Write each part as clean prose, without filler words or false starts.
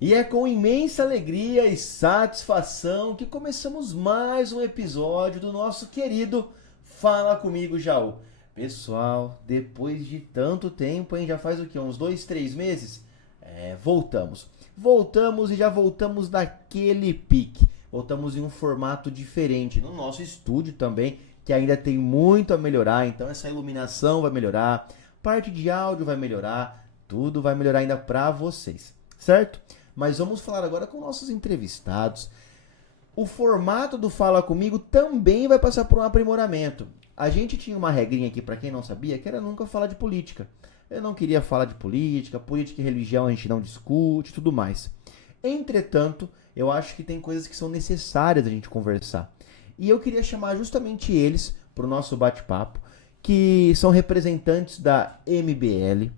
E é com imensa alegria e satisfação que começamos mais um episódio do nosso querido Fala Comigo, Jaú. Pessoal, depois de tanto tempo, hein? Já faz o quê? Uns 2, 3 meses? Voltamos. Voltamos e já voltamos daquele pique. Voltamos em um formato diferente, no nosso estúdio também, que ainda tem muito a melhorar. Então essa iluminação vai melhorar, parte de áudio vai melhorar, tudo vai melhorar ainda pra vocês, certo? Mas vamos falar agora com nossos entrevistados. O formato do Fala Comigo também vai passar por um aprimoramento. A gente tinha uma regrinha aqui, para quem não sabia, que era nunca falar de política. Eu não queria falar de política e religião a gente não discute e tudo mais. Entretanto, eu acho que tem coisas que são necessárias a gente conversar. E eu queria chamar justamente eles para o nosso bate-papo, que são representantes da MBL.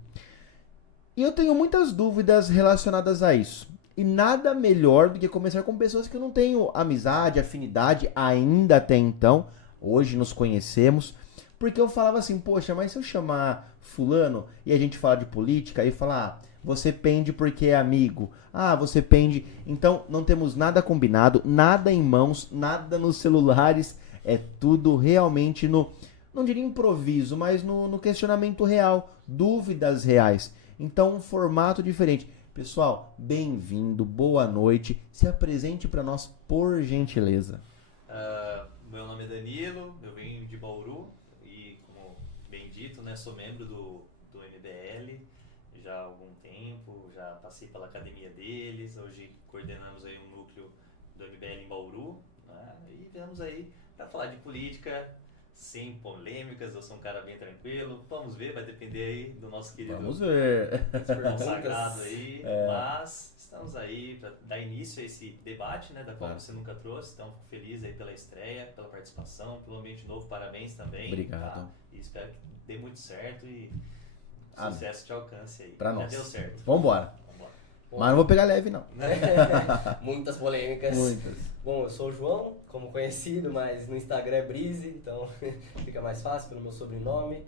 E eu tenho muitas dúvidas relacionadas a isso. E nada melhor do que começar com pessoas que eu não tenho amizade, afinidade ainda até então. Hoje nos conhecemos. Porque eu falava assim, poxa, mas se eu chamar fulano e a gente falar de política e falar, você pende porque é amigo. Você pende. Então não temos nada combinado, nada em mãos, nada nos celulares. É tudo realmente no, não diria improviso, mas no questionamento real, dúvidas reais. Então, um formato diferente. Pessoal, bem-vindo, boa noite. Se apresente para nós, por gentileza. Meu nome é Danilo, eu venho de Bauru e, como bem dito, né, sou membro do MBL já há algum tempo, já passei pela academia deles, hoje coordenamos aí um núcleo do MBL em Bauru, né, e viemos aí para falar de política, sem polêmicas. Eu sou um cara bem tranquilo. Vamos ver, vai depender aí do nosso querido consagrado aí. Mas estamos aí para dar início a esse debate, né, da qual você nunca trouxe. Então, fico feliz aí pela estreia, pela participação, pelo ambiente novo. Parabéns também. Obrigado. Tá? E espero que dê muito certo e sucesso te alcance aí. Pra nós. Já deu certo. Vambora. Mas não vou pegar leve, não. Muitas polêmicas. Muitas. Bom, eu sou o João, como conhecido, mas no Instagram é Brise, então fica mais fácil pelo meu sobrenome.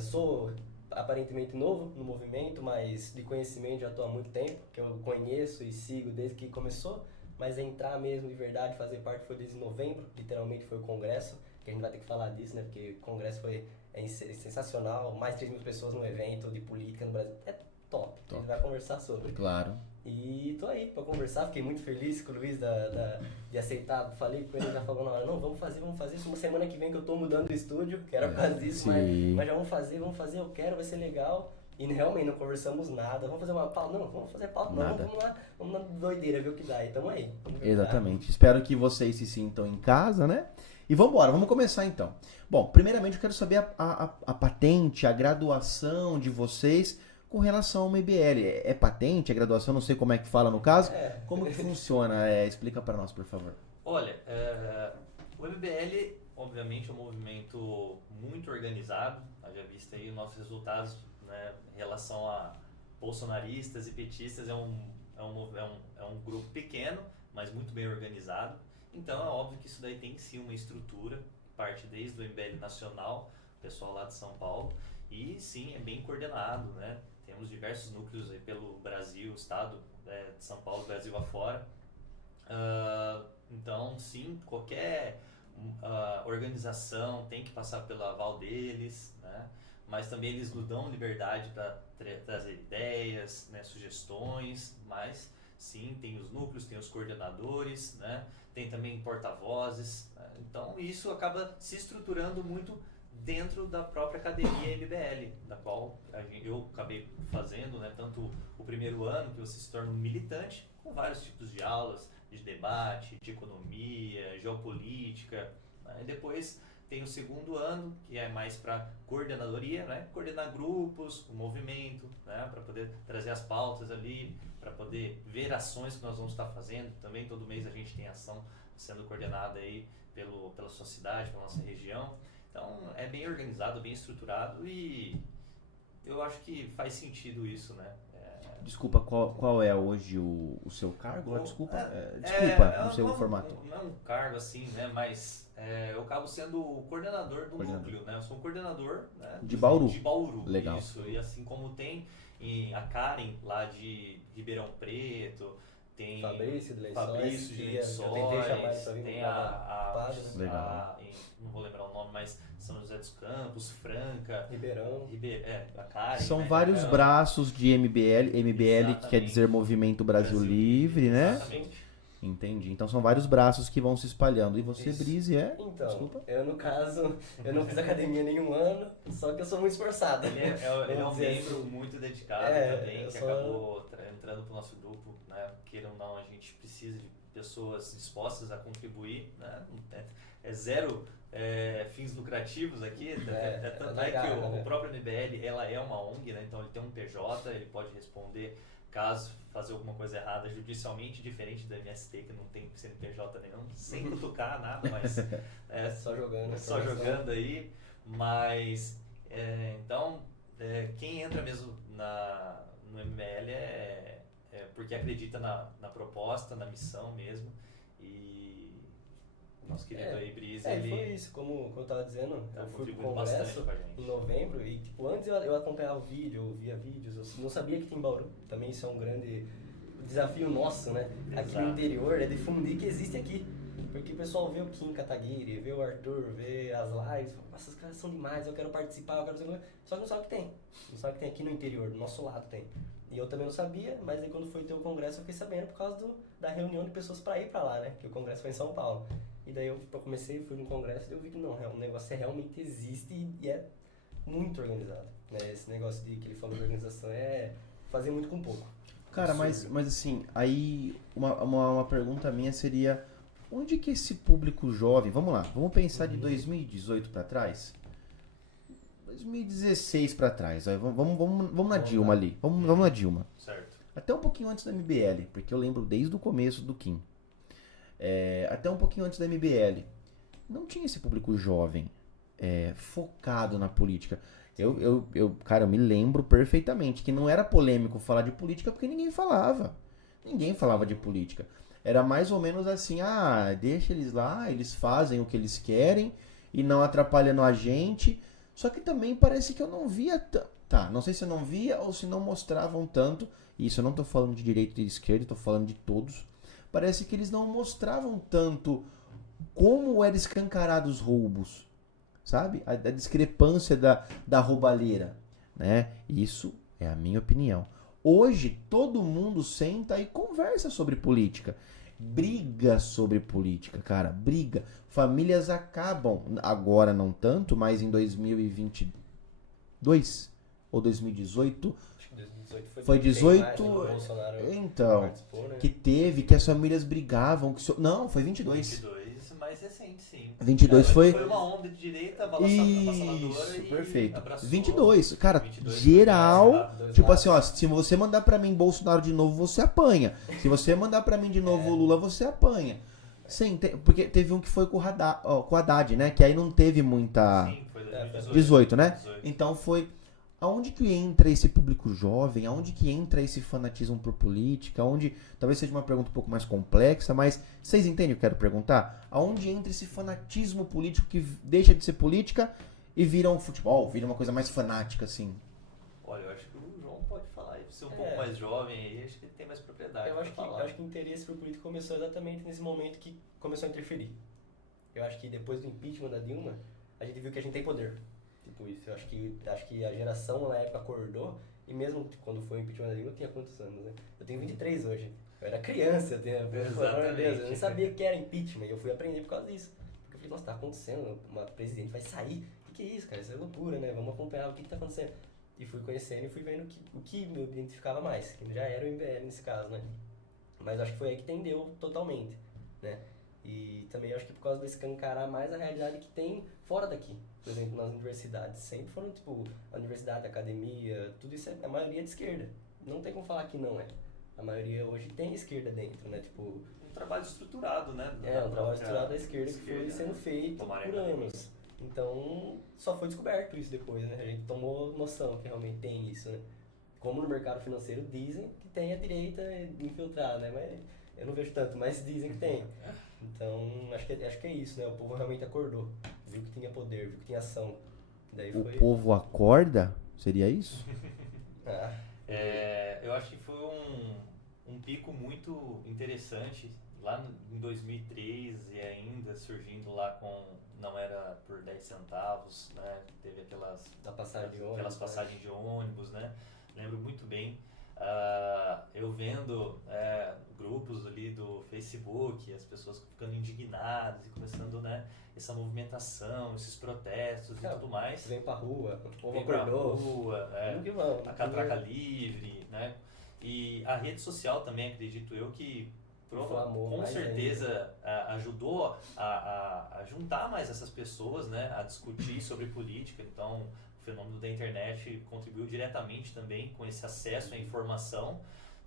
Sou aparentemente novo no movimento, mas de conhecimento já estou há muito tempo, que eu conheço e sigo desde que começou, mas entrar mesmo de verdade, fazer parte foi desde novembro, literalmente foi o congresso, que a gente vai ter que falar disso, né, porque o congresso foi sensacional, mais de 3 mil pessoas no evento de política no Brasil, top. A gente vai conversar sobre. Claro. E tô aí pra conversar, fiquei muito feliz com o Luiz de aceitar. Falei com ele, já falou na hora, não, vamos fazer isso uma semana que vem que eu tô mudando do estúdio, que era por causa disso, mas já vamos fazer, eu quero, vai ser legal. E realmente não conversamos nada, vamos fazer uma pauta? Não, vamos fazer pauta, não, vamos lá, vamos na doideira, ver o que dá, e tamo aí. Exatamente, espero que vocês se sintam em casa, né? E vambora, vamos começar então. Bom, primeiramente eu quero saber a patente, a graduação de vocês com relação ao MBL. É patente, é graduação, não sei como é que fala no caso. Como que funciona? Explica para nós, por favor. Olha, o MBL, obviamente, é um movimento muito organizado. Já visto aí os nossos resultados, né, em relação a bolsonaristas e petistas. É um grupo pequeno, mas muito bem organizado. Então é óbvio que isso daí tem sim uma estrutura, parte desde o MBL nacional, pessoal lá de São Paulo, e sim, é bem coordenado, né? Temos diversos núcleos aí pelo Brasil, estado de São Paulo, Brasil afora. Então, sim, qualquer organização tem que passar pelo aval deles, né? Mas também eles nos dão liberdade para trazer ideias, né, sugestões, mas sim, tem os núcleos, tem os coordenadores, né? Tem também porta-vozes, né? Então isso acaba se estruturando muito dentro da própria academia MBL, da qual eu acabei fazendo, né, tanto o primeiro ano, que você se torna um militante, com vários tipos de aulas, de debate, de economia, geopolítica, né, e depois tem o segundo ano, que é mais para coordenadoria, né? Coordenar grupos, o movimento, né? Para poder trazer as pautas ali, para poder ver ações que nós vamos estar fazendo. Também todo mês a gente tem ação sendo coordenada aí pela sua cidade, pela nossa região. Então é bem organizado, bem estruturado e eu acho que faz sentido isso, né? Desculpa, qual é hoje o seu cargo? Desculpa, não sei o formato. Não é um cargo assim, né? Mas eu acabo sendo o coordenador do núcleo, né? Eu sou um coordenador, né? De Bauru. De Bauru. Legal. Isso. E assim como tem a Karen lá de Ribeirão Preto, tem Fabrício de Lençóis, eu tentei chamar ele pra vir tem não vou lembrar o nome, mas São José dos Campos, Franca, Ribeirão, a Karen. São né? vários braços de MBL, que quer dizer Movimento Brasil Livre, né? Exatamente. Entendi. Então são vários braços que vão se espalhando. E você, Isso. Brise, Então, Desculpa. eu no caso, eu não fiz academia nenhum ano, só que eu sou muito esforçado. Ele é um membro assim. muito dedicado também, que acabou entrando pro nosso grupo, né? Queira ou não, a gente precisa de pessoas dispostas a contribuir, né? É zero fins lucrativos aqui, tanto que o próprio MBL, ela é uma ONG, né? Então ele tem um PJ, ele pode responder caso fazer alguma coisa errada judicialmente, diferente do MST, que não tem CNPJ nenhum, sem cutucar nada, mas só jogando. Só jogando aí, mas então quem entra mesmo no MBL é porque acredita na proposta, na missão mesmo, e o nosso querido aí, Brise, ele foi isso, como eu tava dizendo, eu fui pro bastante congresso com a gente. em novembro e tipo, antes eu acompanhava o vídeo, eu via vídeos, eu não sabia que tem em Bauru, também isso é um grande desafio nosso, né? Aqui no interior é difundir que existe aqui, porque o pessoal vê o Kim Kataguiri, vê o Arthur, vê as lives, fala, nossa, os caras são demais, eu quero participar, eu quero fazer, só que não sabe o que tem, não sabe o que tem aqui no interior, do nosso lado tem. E eu também não sabia, mas aí quando foi ter o congresso eu fiquei sabendo por causa da reunião de pessoas para ir para lá, né? Que o congresso foi em São Paulo. E daí eu fui no congresso e eu vi que não, o negócio realmente existe e é muito organizado. Né? Esse negócio que ele falou de organização é fazer muito com pouco. Cara, mas assim, aí uma pergunta minha seria, onde que esse público jovem, vamos lá, vamos pensar de 2018 para trás? 2016 para trás, vamos na Dilma ali, vamos na Dilma. Certo. Até um pouquinho antes da MBL, porque eu lembro desde o começo do Kim. Até um pouquinho antes da MBL. Não tinha esse público jovem focado na política. Cara, eu me lembro perfeitamente que não era polêmico falar de política porque ninguém falava. Ninguém falava de política. Era mais ou menos assim, deixa eles lá, eles fazem o que eles querem e não atrapalhando a gente. Só que também parece que eu não via... não sei se eu não via ou se não mostravam tanto. E isso eu não tô falando de direita e de esquerda, tô falando de todos. Parece que eles não mostravam tanto como era escancarado os roubos, sabe? A discrepância da roubalheira, né? Isso é a minha opinião. Hoje, todo mundo senta e conversa sobre política. Briga sobre política, cara. Briga. Famílias acabam, agora não tanto, mas em 2022 ou 2018... Foi 18, então, né? Que teve, que as famílias brigavam, não, foi 22. 22, mais recente, sim. 22 foi uma onda de direita, avassaladora e perfeito. Abraçou. 22, cara, 22 geral, tipo assim, ó, se você mandar pra mim Bolsonaro de novo, você apanha. Se você mandar pra mim de novo Lula, você apanha. Sim, porque teve um que foi com o Haddad, né, que aí não teve muita... Sim, foi 2018. 18, né? 18. Então foi... Aonde que entra esse público jovem? Aonde que entra esse fanatismo por política? Aonde, talvez seja uma pergunta um pouco mais complexa, mas vocês entendem o que eu quero perguntar? Aonde entra esse fanatismo político que deixa de ser política e vira um futebol, vira uma coisa mais fanática, assim? Olha, eu acho que o João pode falar, ser um pouco mais jovem aí, acho que ele tem mais propriedade. Eu acho que o interesse por política começou exatamente nesse momento que começou a interferir. Eu acho que depois do impeachment da Dilma, a gente viu que a gente tem poder. Tipo isso, eu acho que a geração na época acordou, e mesmo quando foi o impeachment da Dilma, eu tinha quantos anos, né? Eu tenho 23 hoje. Eu era criança, eu não sabia o que era impeachment, e eu fui aprender por causa disso. Porque eu falei, nossa, tá acontecendo, uma presidente vai sair, o que é isso, cara? Isso é loucura, né? Vamos acompanhar o que tá acontecendo. E fui conhecendo e fui vendo o que me identificava mais, que já era o MBL nesse caso, né? Mas acho que foi aí que tendeu totalmente, né? E também acho que por causa do escancarar mais a realidade que tem fora daqui. Por exemplo, nas universidades. Sempre foram, tipo, a universidade, a academia, tudo isso a maioria é de esquerda. Não tem como falar que não é. A maioria hoje tem esquerda dentro, né? Tipo, Um trabalho estruturado, né? um trabalho estruturado da esquerda que foi sendo feito Tomarem por academia. anos. Então, só foi descoberto isso depois, né? A gente tomou noção que realmente tem isso, né? Como no mercado financeiro dizem que tem a direita infiltrada, né? Mas eu não vejo tanto, mas dizem que tem. Então, acho que é isso, né? O povo realmente acordou, viu que tinha poder, viu que tinha ação. Daí O foi... povo acorda? Seria isso? Ah, Eu acho que foi um pico muito interessante lá em 2013 ainda, surgindo lá com, não era por 10 centavos, né? Teve aquelas a passagem de ônibus. aquelas passagens de ônibus, né? Lembro muito bem. Eu vendo grupos ali do Facebook, as pessoas ficando indignadas e começando, né, essa movimentação, esses protestos e tudo mais. Vem pra rua, o povo Vem pra acordou. rua, Vamos que vamos. a catraca livre, né? E a rede social também, acredito eu, que Inflamou com mais certeza ajudou a juntar mais essas pessoas, né, a discutir sobre política. Então, o fenômeno da internet contribuiu diretamente também com esse acesso à informação,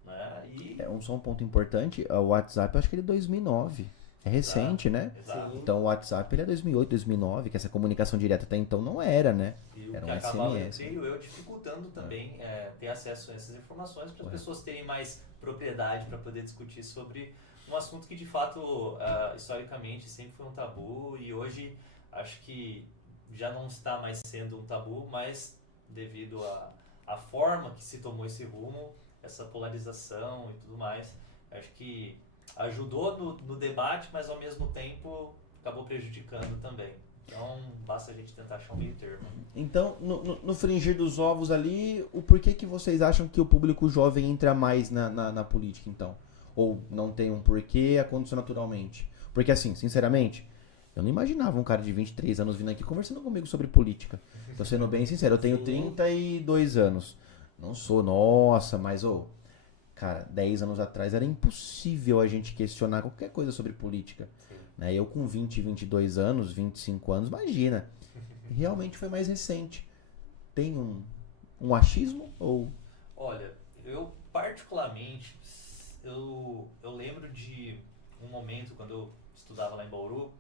né? E Só um ponto importante, o WhatsApp eu acho que ele é 2009. É recente, né? exato. Sim. Então o WhatsApp ele é 2008, 2009, que essa comunicação direta até então não era, né? E o Era que um acabava, SMS. creio eu, dificultando também ter acesso a essas informações para as pessoas terem mais propriedade para poder discutir sobre um assunto que de fato, historicamente, sempre foi um tabu e hoje acho que já não está mais sendo um tabu, mas devido à forma que se tomou esse rumo, essa polarização e tudo mais, acho que ajudou no debate, mas ao mesmo tempo acabou prejudicando também. Então, basta a gente tentar achar um meio termo. Então, no fringir dos ovos ali, o porquê que vocês acham que o público jovem entra mais na política, então? Ou não tem um porquê, aconteceu naturalmente? Porque assim, sinceramente, eu não imaginava um cara de 23 anos vindo aqui conversando comigo sobre política. Tô sendo bem sincero, eu tenho 32 anos. Não sou, nossa, mas cara, 10 anos atrás era impossível a gente questionar qualquer coisa sobre política. Né? Eu com 20, 22 anos, 25 anos, imagina. Realmente foi mais recente. Tem um achismo ou... Olha, eu particularmente, eu lembro de um momento quando eu estudava lá em Bauru,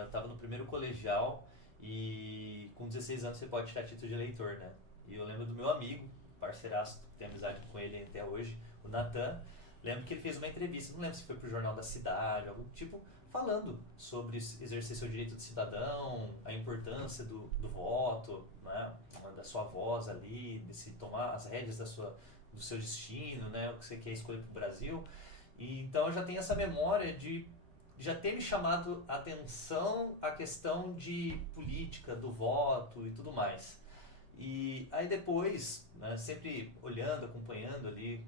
eu estava no primeiro colegial e com 16 anos você pode tirar título de eleitor, né? E eu lembro do meu amigo, parceiraço, tenho amizade com ele até hoje, o Natan. Lembro que ele fez uma entrevista, não lembro se foi pro Jornal da Cidade, algo do tipo, falando sobre exercer seu direito de cidadão, a importância do voto, né, da sua voz ali, de se tomar as rédeas do seu destino, né, o que você quer escolher para o Brasil. E, então eu já tenho essa memória de já ter me chamado a atenção a questão de política, do voto e tudo mais. E aí depois, né, sempre olhando, acompanhando ali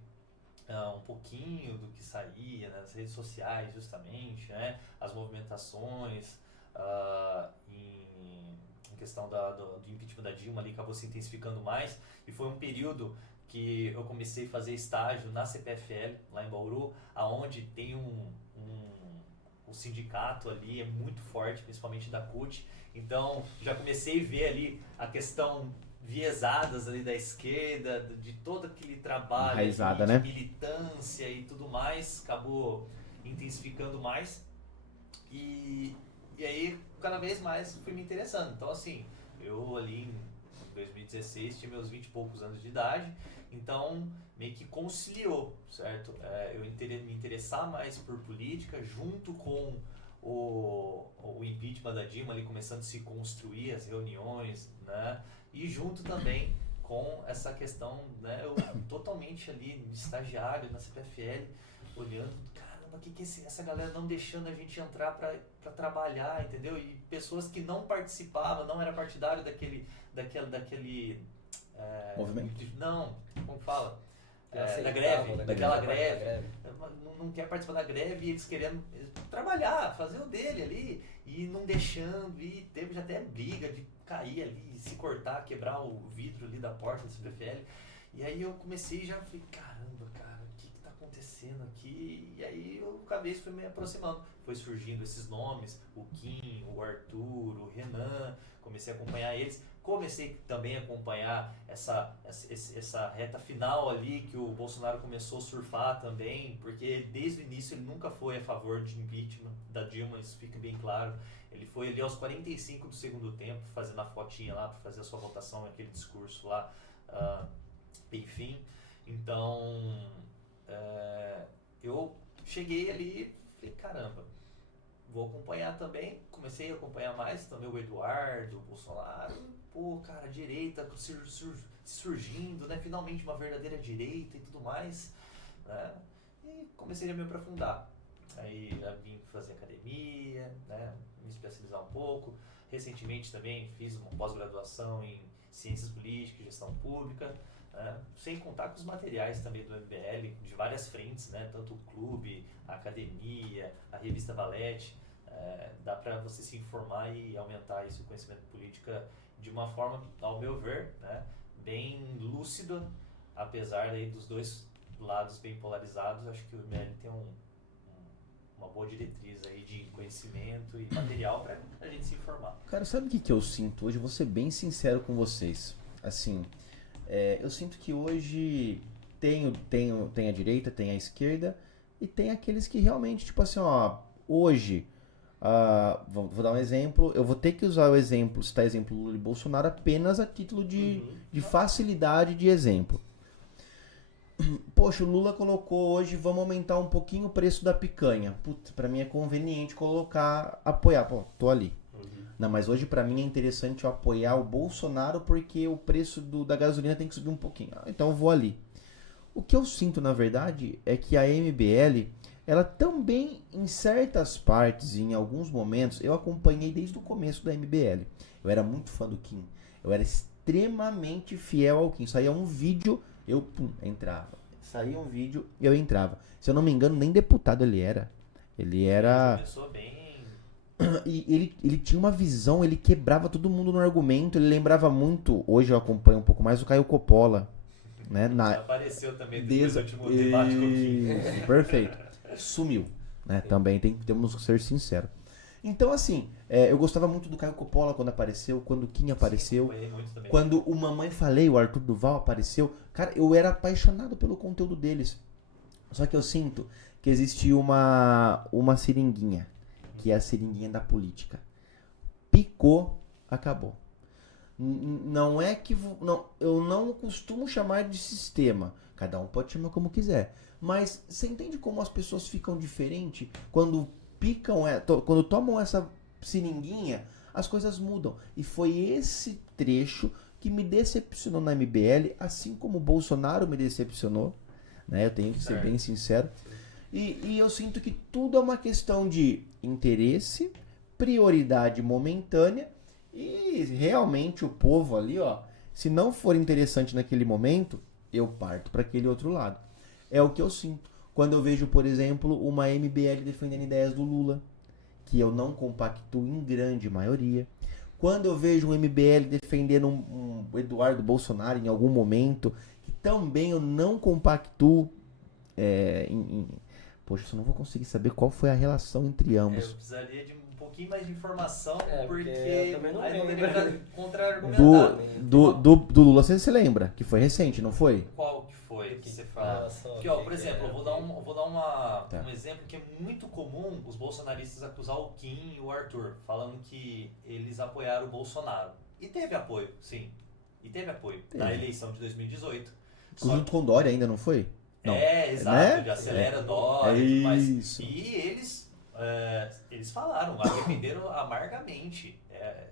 um pouquinho do que saía nas redes sociais, justamente, né, as movimentações em questão do impeachment da Dilma ali acabou se intensificando mais e foi um período que eu comecei a fazer estágio na CPFL, lá em Bauru, aonde tem o sindicato ali é muito forte, principalmente da CUT, então já comecei a ver ali a questão viesadas ali da esquerda, de todo aquele trabalho Enraizada, de né? militância e tudo mais, acabou intensificando mais e aí cada vez mais fui me interessando. Então assim, eu ali em 2016 tinha meus 20 e poucos anos de idade, então meio que conciliou, certo? Eu me interessar mais por política junto com o impeachment da Dilma ali começando a se construir, as reuniões, né? E junto também com essa questão, né? Eu totalmente ali, estagiário na CPFL, olhando, caramba, que essa galera não deixando a gente entrar para trabalhar, entendeu? E pessoas que não participavam, não era partidário daquele movimento? Não, como fala? aceitavam, Da greve, né? daquela Da greve. greve. Não quer participar da greve e eles querendo trabalhar, fazer o dele ali e não deixando, e teve já até briga de cair ali, se cortar, quebrar o vidro ali da porta do CPFL. E aí eu comecei e já falei, caramba, cara, o que tá acontecendo? aparecendo aqui, e aí eu acabei fui me aproximando. Foi surgindo esses nomes, o Kim, o Arthur, o Renan, comecei a acompanhar eles. Comecei também a acompanhar essa reta final ali que o Bolsonaro começou a surfar também, porque desde o início ele nunca foi a favor de impeachment da Dilma, isso fica bem claro. Ele foi ali aos 45 do segundo tempo, fazendo a fotinha lá para fazer a sua votação, aquele discurso lá, enfim. Então, eu cheguei ali e falei, caramba, vou acompanhar também. Comecei a acompanhar mais também o Eduardo, o Bolsonaro. Pô, cara, a direita surgindo, né? Finalmente uma verdadeira direita e tudo mais, né? E comecei a me aprofundar. Aí vim fazer academia, né? Me especializar um pouco. Recentemente também fiz uma pós-graduação em Ciências Políticas e Gestão Pública, né? Sem contar com os materiais também do MBL, de várias frentes, né? Tanto o clube, a academia, a revista Valete. Dá para você se informar e aumentar esse conhecimento político de uma forma, ao meu ver, né, bem lúcida, apesar aí dos dois lados bem polarizados. Acho que o MBL tem uma boa diretriz aí de conhecimento e material para a gente se informar. Cara, sabe o que eu sinto hoje? Vou ser bem sincero com vocês. Assim, eu sinto que hoje tem a direita, tem a esquerda e tem aqueles que realmente, tipo assim, ó, hoje... vou dar um exemplo. Eu vou ter que usar o exemplo, citar exemplo Lula e Bolsonaro apenas a título de facilidade de exemplo. Poxa, o Lula colocou hoje, vamos aumentar um pouquinho o preço da picanha. Putz, pra mim é conveniente apoiar. Pô, tô ali. Não, mas hoje pra mim é interessante eu apoiar o Bolsonaro porque o preço da gasolina tem que subir um pouquinho. Então eu vou ali. O que eu sinto, na verdade, é que a MBL... ela também, em certas partes, em alguns momentos, eu acompanhei desde o começo da MBL. Eu era muito fã do Kim. Eu era extremamente fiel ao Kim. Saía um vídeo, eu entrava. Saía um vídeo, eu entrava. Se eu não me engano, nem deputado ele era. Ele era... Ele começou bem... E ele tinha uma visão, ele quebrava todo mundo no argumento. Ele lembrava muito, hoje eu acompanho um pouco mais, o Caio Coppola. Né? Já apareceu também depois do último debate com o Kim. Perfeito. Sumiu, né? Também temos que ser sinceros. Então, assim, eu gostava muito do Caio Coppola quando apareceu, quando o Kim apareceu, quando o Mamãe Falei, o Arthur Duval apareceu. Cara, eu era apaixonado pelo conteúdo deles. Só que eu sinto que existe uma seringuinha, que é a seringuinha da política. Picou, acabou. Não é que... eu não costumo chamar de sistema. Cada um pode chamar como quiser. Mas você entende como as pessoas ficam diferentes quando quando tomam essa seringuinha, as coisas mudam. E foi esse trecho que me decepcionou na MBL, assim como o Bolsonaro me decepcionou, né? Eu tenho que ser bem sincero. E eu sinto que tudo é uma questão de interesse, prioridade momentânea e realmente o povo ali, ó, se não for interessante naquele momento, eu parto para aquele outro lado. É o que eu sinto quando eu vejo, por exemplo, uma MBL defendendo ideias do Lula, que eu não compactuo em grande maioria. Quando eu vejo um MBL defendendo um Eduardo Bolsonaro em algum momento, que também eu não compactuo Poxa, eu não vou conseguir saber qual foi a relação entre ambos. Eu precisaria de um pouquinho mais de informação, porque porque eu também não aí não lembro. teria contra-argumentar. Do Lula, você se lembra? Que foi recente, não foi? Qual que foi que você fala? Porque, por exemplo, eu vou dar um exemplo que é muito comum os bolsonaristas acusar o Kim e o Arthur, falando que eles apoiaram o Bolsonaro. E teve apoio, sim. E teve apoio na eleição de 2018. Junto com o Dória ainda, não foi? Não. Exato, né? de acelera Dória e tudo mais. Isso. E eles falaram, arrependeram amargamente.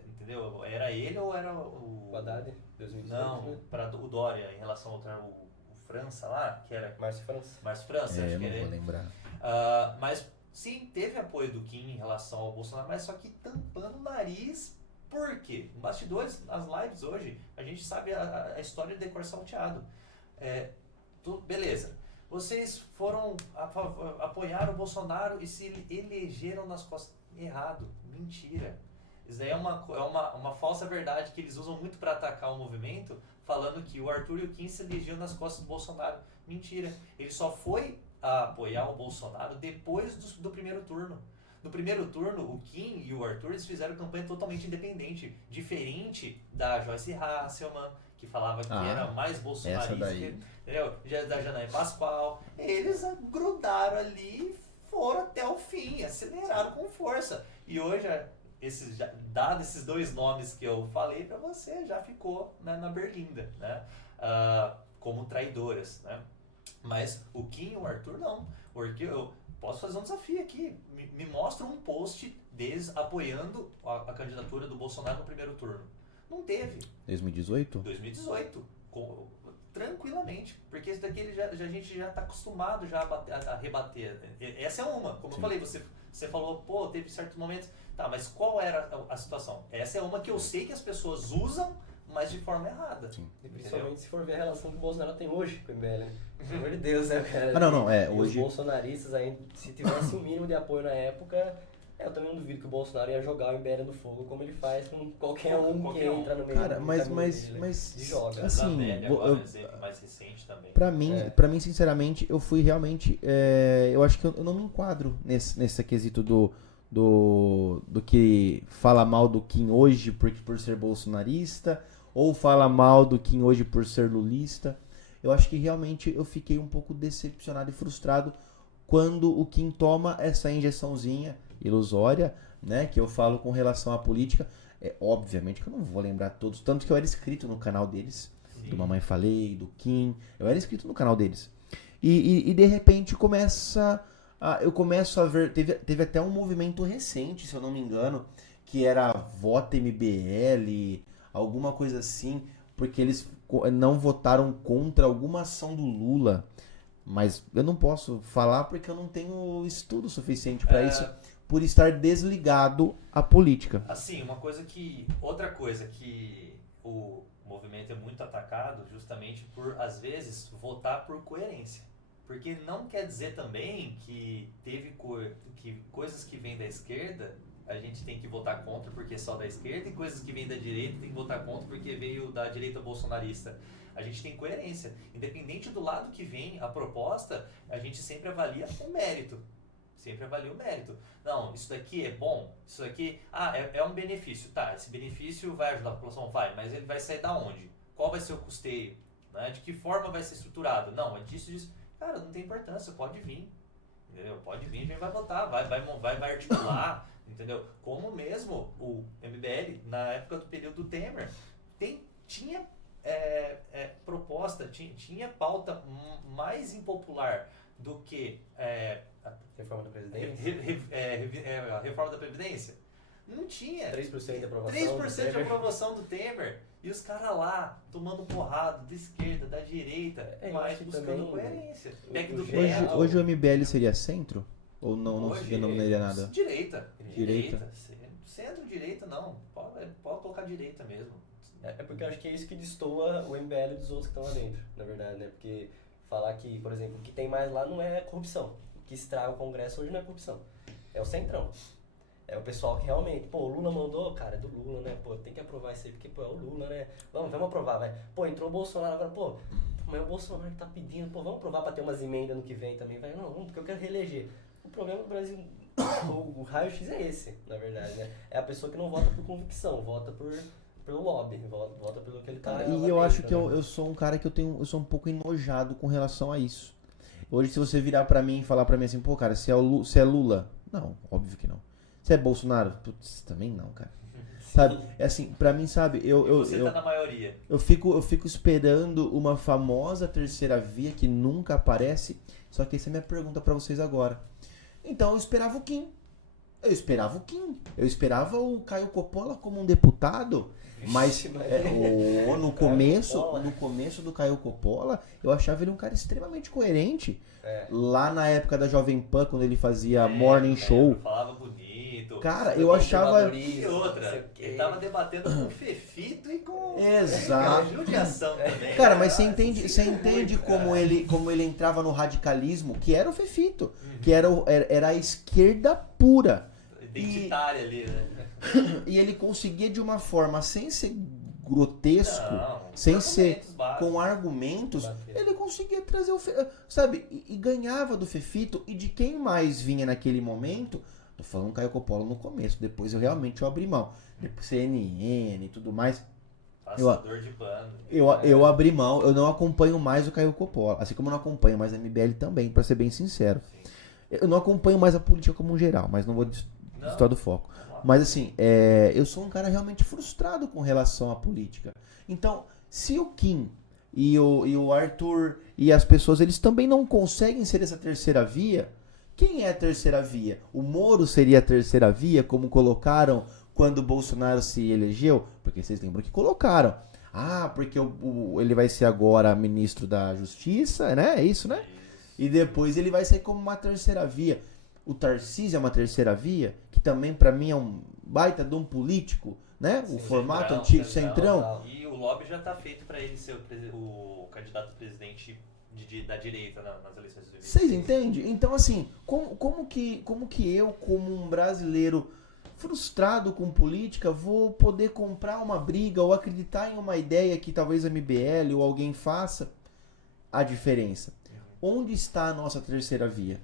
Entendeu? Era ele ou era o Haddad, 2018. Não, para o Dória, em relação ao o França lá, que era Márcio França. Márcio França, acho Eu que não ele. vou lembrar. Mas sim, teve apoio do Kim em relação ao Bolsonaro, mas só que tampando o nariz. Por quê? Em bastidores, nas lives hoje, a gente sabe a história de Decor Salteado. Beleza. Vocês foram apoiar o Bolsonaro e se elegeram nas costas. Errado. Mentira. Isso daí é uma falsa verdade que eles usam muito para atacar o movimento, falando que o Arthur e o Kim se elegeram nas costas do Bolsonaro. Mentira. Ele só foi a apoiar o Bolsonaro depois do primeiro turno. No primeiro turno, o Kim e o Arthur eles fizeram campanha totalmente independente, diferente da Joyce Hasselman, que falava que era mais bolsonarista, entendeu? Da Janaína Pascoal. Eles grudaram ali e foram até o fim, aceleraram com força. E hoje, dado esses dois nomes que eu falei para você, já ficou, né, na berlinda, né? Como traidoras, né? Mas o Kim e o Arthur não, porque eu posso fazer um desafio aqui, me mostra um post deles apoiando a candidatura do Bolsonaro no primeiro turno. Não teve. 2018? 2018, tranquilamente, porque isso daqui a gente já está acostumado já a rebater. Essa é uma, como eu falei, você falou, pô, teve certos momentos, tá, mas qual era a situação? Essa é uma que eu sei que as pessoas usam, mas de forma errada. Sim. E principalmente se for ver a relação que o Bolsonaro tem hoje com o MBL. Pelo amor de Deus, né, cara? Hoje... Os bolsonaristas, aí, se tivesse um mínimo de apoio na época, eu também não duvido que o Bolsonaro ia jogar o MBL no fogo, como ele faz com qualquer um que entra no meio do caminho mas joga. Assim, agora um exemplo mais recente também. Pra mim, sinceramente, eu fui realmente... eu acho que eu não me enquadro nesse quesito do que fala mal do Kim hoje por ser bolsonarista, ou fala mal do Kim hoje por ser lulista. Eu acho que realmente eu fiquei um pouco decepcionado e frustrado quando o Kim toma essa injeçãozinha ilusória, né, que eu falo com relação à política. Obviamente que eu não vou lembrar todos, tanto que eu era inscrito no canal deles, do Mamãe Falei, do Kim, eu era inscrito no canal deles. E de repente eu começo a ver, teve até um movimento recente, se eu não me engano, que era Vota MBL, alguma coisa assim, porque eles não votaram contra alguma ação do Lula, mas eu não posso falar porque eu não tenho estudo suficiente para isso, por estar desligado à política. Assim, outra coisa que o movimento é muito atacado justamente por, às vezes, votar por coerência. Porque não quer dizer também que que coisas que vêm da esquerda a gente tem que votar contra porque é só da esquerda, e coisas que vêm da direita tem que votar contra porque veio da direita bolsonarista. A gente tem coerência. Independente do lado que vem a proposta, a gente sempre avalia o mérito. Sempre avalia o mérito. Não, isso daqui é bom, isso daqui é um benefício. Tá, esse benefício vai ajudar a população? Vai, mas ele vai sair da onde? Qual vai ser o custeio? Né? De que forma vai ser estruturado? Não, é disso. Cara, não tem importância, pode vir. Entendeu? Pode vir, a gente vai votar, vai articular, entendeu? Como mesmo o MBL, na época do período do Temer, tinha proposta, tinha pauta mais impopular do que reforma da Previdência. A reforma da Previdência. Não tinha. 3% de aprovação. 3% de aprovação do Temer. E os caras lá, tomando porrada da esquerda, da direita, mas buscando também, coerência. Hoje o MBL seria centro? Ou não se denominaria nada? Direita. Centro-direita não. Pode colocar direita mesmo. É porque eu acho que é isso que destoa o MBL dos outros que estão lá dentro, na verdade, né? Porque falar que, por exemplo, o que tem mais lá não é corrupção. O que estraga o Congresso hoje não é corrupção. É o centrão. É o pessoal que realmente, o Lula mandou, cara, é do Lula, né? Tem que aprovar isso aí, porque, é o Lula, né? Vamos aprovar, vai. Entrou o Bolsonaro agora, mas o Bolsonaro que tá pedindo, vamos aprovar pra ter umas emendas no que vem também, vai. Não, porque eu quero reeleger. O problema do Brasil, o raio-x é esse, na verdade, né? É a pessoa que não vota por convicção, vota pelo lobby, vota pelo que ele tá... E eu acho que eu sou um cara que eu sou um pouco enojado com relação a isso. Hoje, se você virar pra mim e falar pra mim assim, cara, se é Lula? Não, óbvio que não. Se é Bolsonaro? Putz, também não, cara. Sabe? É assim, pra mim, sabe, você tá na maioria. Eu fico esperando uma famosa terceira via que nunca aparece. Só que essa é a minha pergunta pra vocês agora. Então eu esperava o Kim. Eu esperava o Caio Coppola como um deputado. Mas no começo do Caio Coppola, eu achava ele um cara extremamente coerente. Lá na época da Jovem Pan, quando ele fazia Morning Show. Falava bonito. Cara, eu achava... E outra, ele tava debatendo com o Fefito e com... Exato. Judiação também. Cara, mas você entende como ele entrava no radicalismo, que era o Fefito, que era a esquerda pura. Identitária ali, né? E ele conseguia de uma forma, sem ser grotesco, Não, sem com ser argumentos básicos. com argumentos, Bater. ele conseguia trazer sabe, e ganhava do Fefito, e de quem mais vinha naquele momento, tô falando Caio Coppola no começo, depois eu abri mão, depois CNN e tudo mais, Passador de pano. eu abri mão, eu não acompanho mais o Caio Coppola, assim como eu não acompanho mais a MBL também, pra ser bem sincero. Sim. Eu não acompanho mais a política como um geral, mas não vou destoar do foco. Vamos lá. Mas assim, eu sou um cara realmente frustrado com relação à política. Então, se o Kim e o Arthur e as pessoas, eles também não conseguem ser essa terceira via, quem é a terceira via? O Moro seria a terceira via, como colocaram quando o Bolsonaro se elegeu? Porque vocês lembram que colocaram. Ah, porque ele vai ser agora ministro da Justiça, né? É isso, né? E depois ele vai sair como uma terceira via. O Tarcísio é uma terceira via, que também pra mim é um baita de um político, né? Sim, o formato Centrão, antigo, Centrão. centrão. E o lobby já tá feito para ele ser o candidato a presidente da direita nas eleições de 2026. Vocês entendem? Então, assim, como que eu, como um brasileiro frustrado com política, vou poder comprar uma briga ou acreditar em uma ideia que talvez a MBL ou alguém faça a diferença? Onde está a nossa terceira via?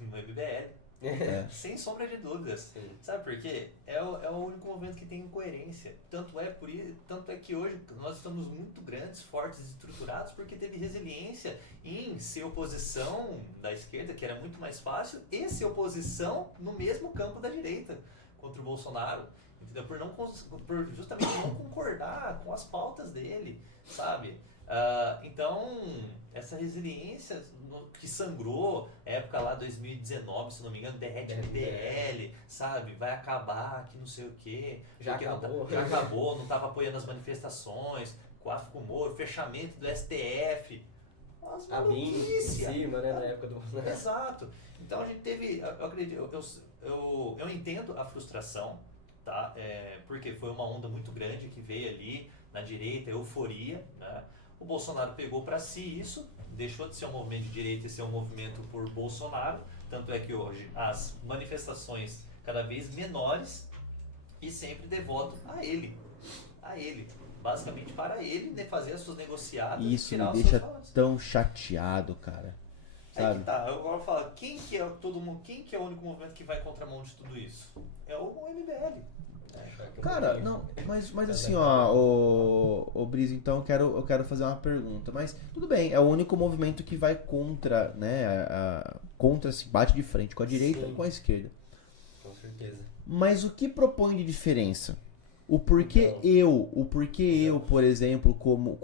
No MBL. É. Sem sombra de dúvidas. Sim. Sabe por quê? É o único movimento que tem incoerência. Tanto é que hoje nós estamos muito grandes, fortes e estruturados porque teve resiliência em ser oposição da esquerda, que era muito mais fácil, e ser oposição no mesmo campo da direita contra o Bolsonaro. Entendeu? Por justamente não concordar com as pautas dele, sabe? Então, essa resiliência que sangrou, época lá 2019, se não me engano, derrete MBL, sabe? Vai acabar, que não sei o quê. Já porque acabou. já acabou, não estava apoiando as manifestações, Coaf com o Moro, fechamento do STF. As A BIM em maluquice. cima, né, na época do... Exato. Então a gente teve, eu acredito, eu entendo a frustração, tá? Porque foi uma onda muito grande que veio ali na direita, euforia, né? O Bolsonaro pegou para si isso, deixou de ser um movimento de direita e ser um movimento por Bolsonaro, tanto é que hoje as manifestações cada vez menores e sempre devoto a ele, basicamente para ele, né, fazer as suas negociadas e Isso tirar me os deixa seus salários. tão chateado, cara. Aí Sabe? que tá, eu agora falo, quem que é o único movimento que vai contramão de tudo isso? É o MBL. Cara, não, mas assim, ó, o Brisa, então eu quero fazer uma pergunta. Mas tudo bem, é o único movimento que vai contra, né? Contra, se bate de frente com a direita Sim. e com a esquerda. Com certeza. Mas o que propõe de diferença? O porquê eu, por exemplo, como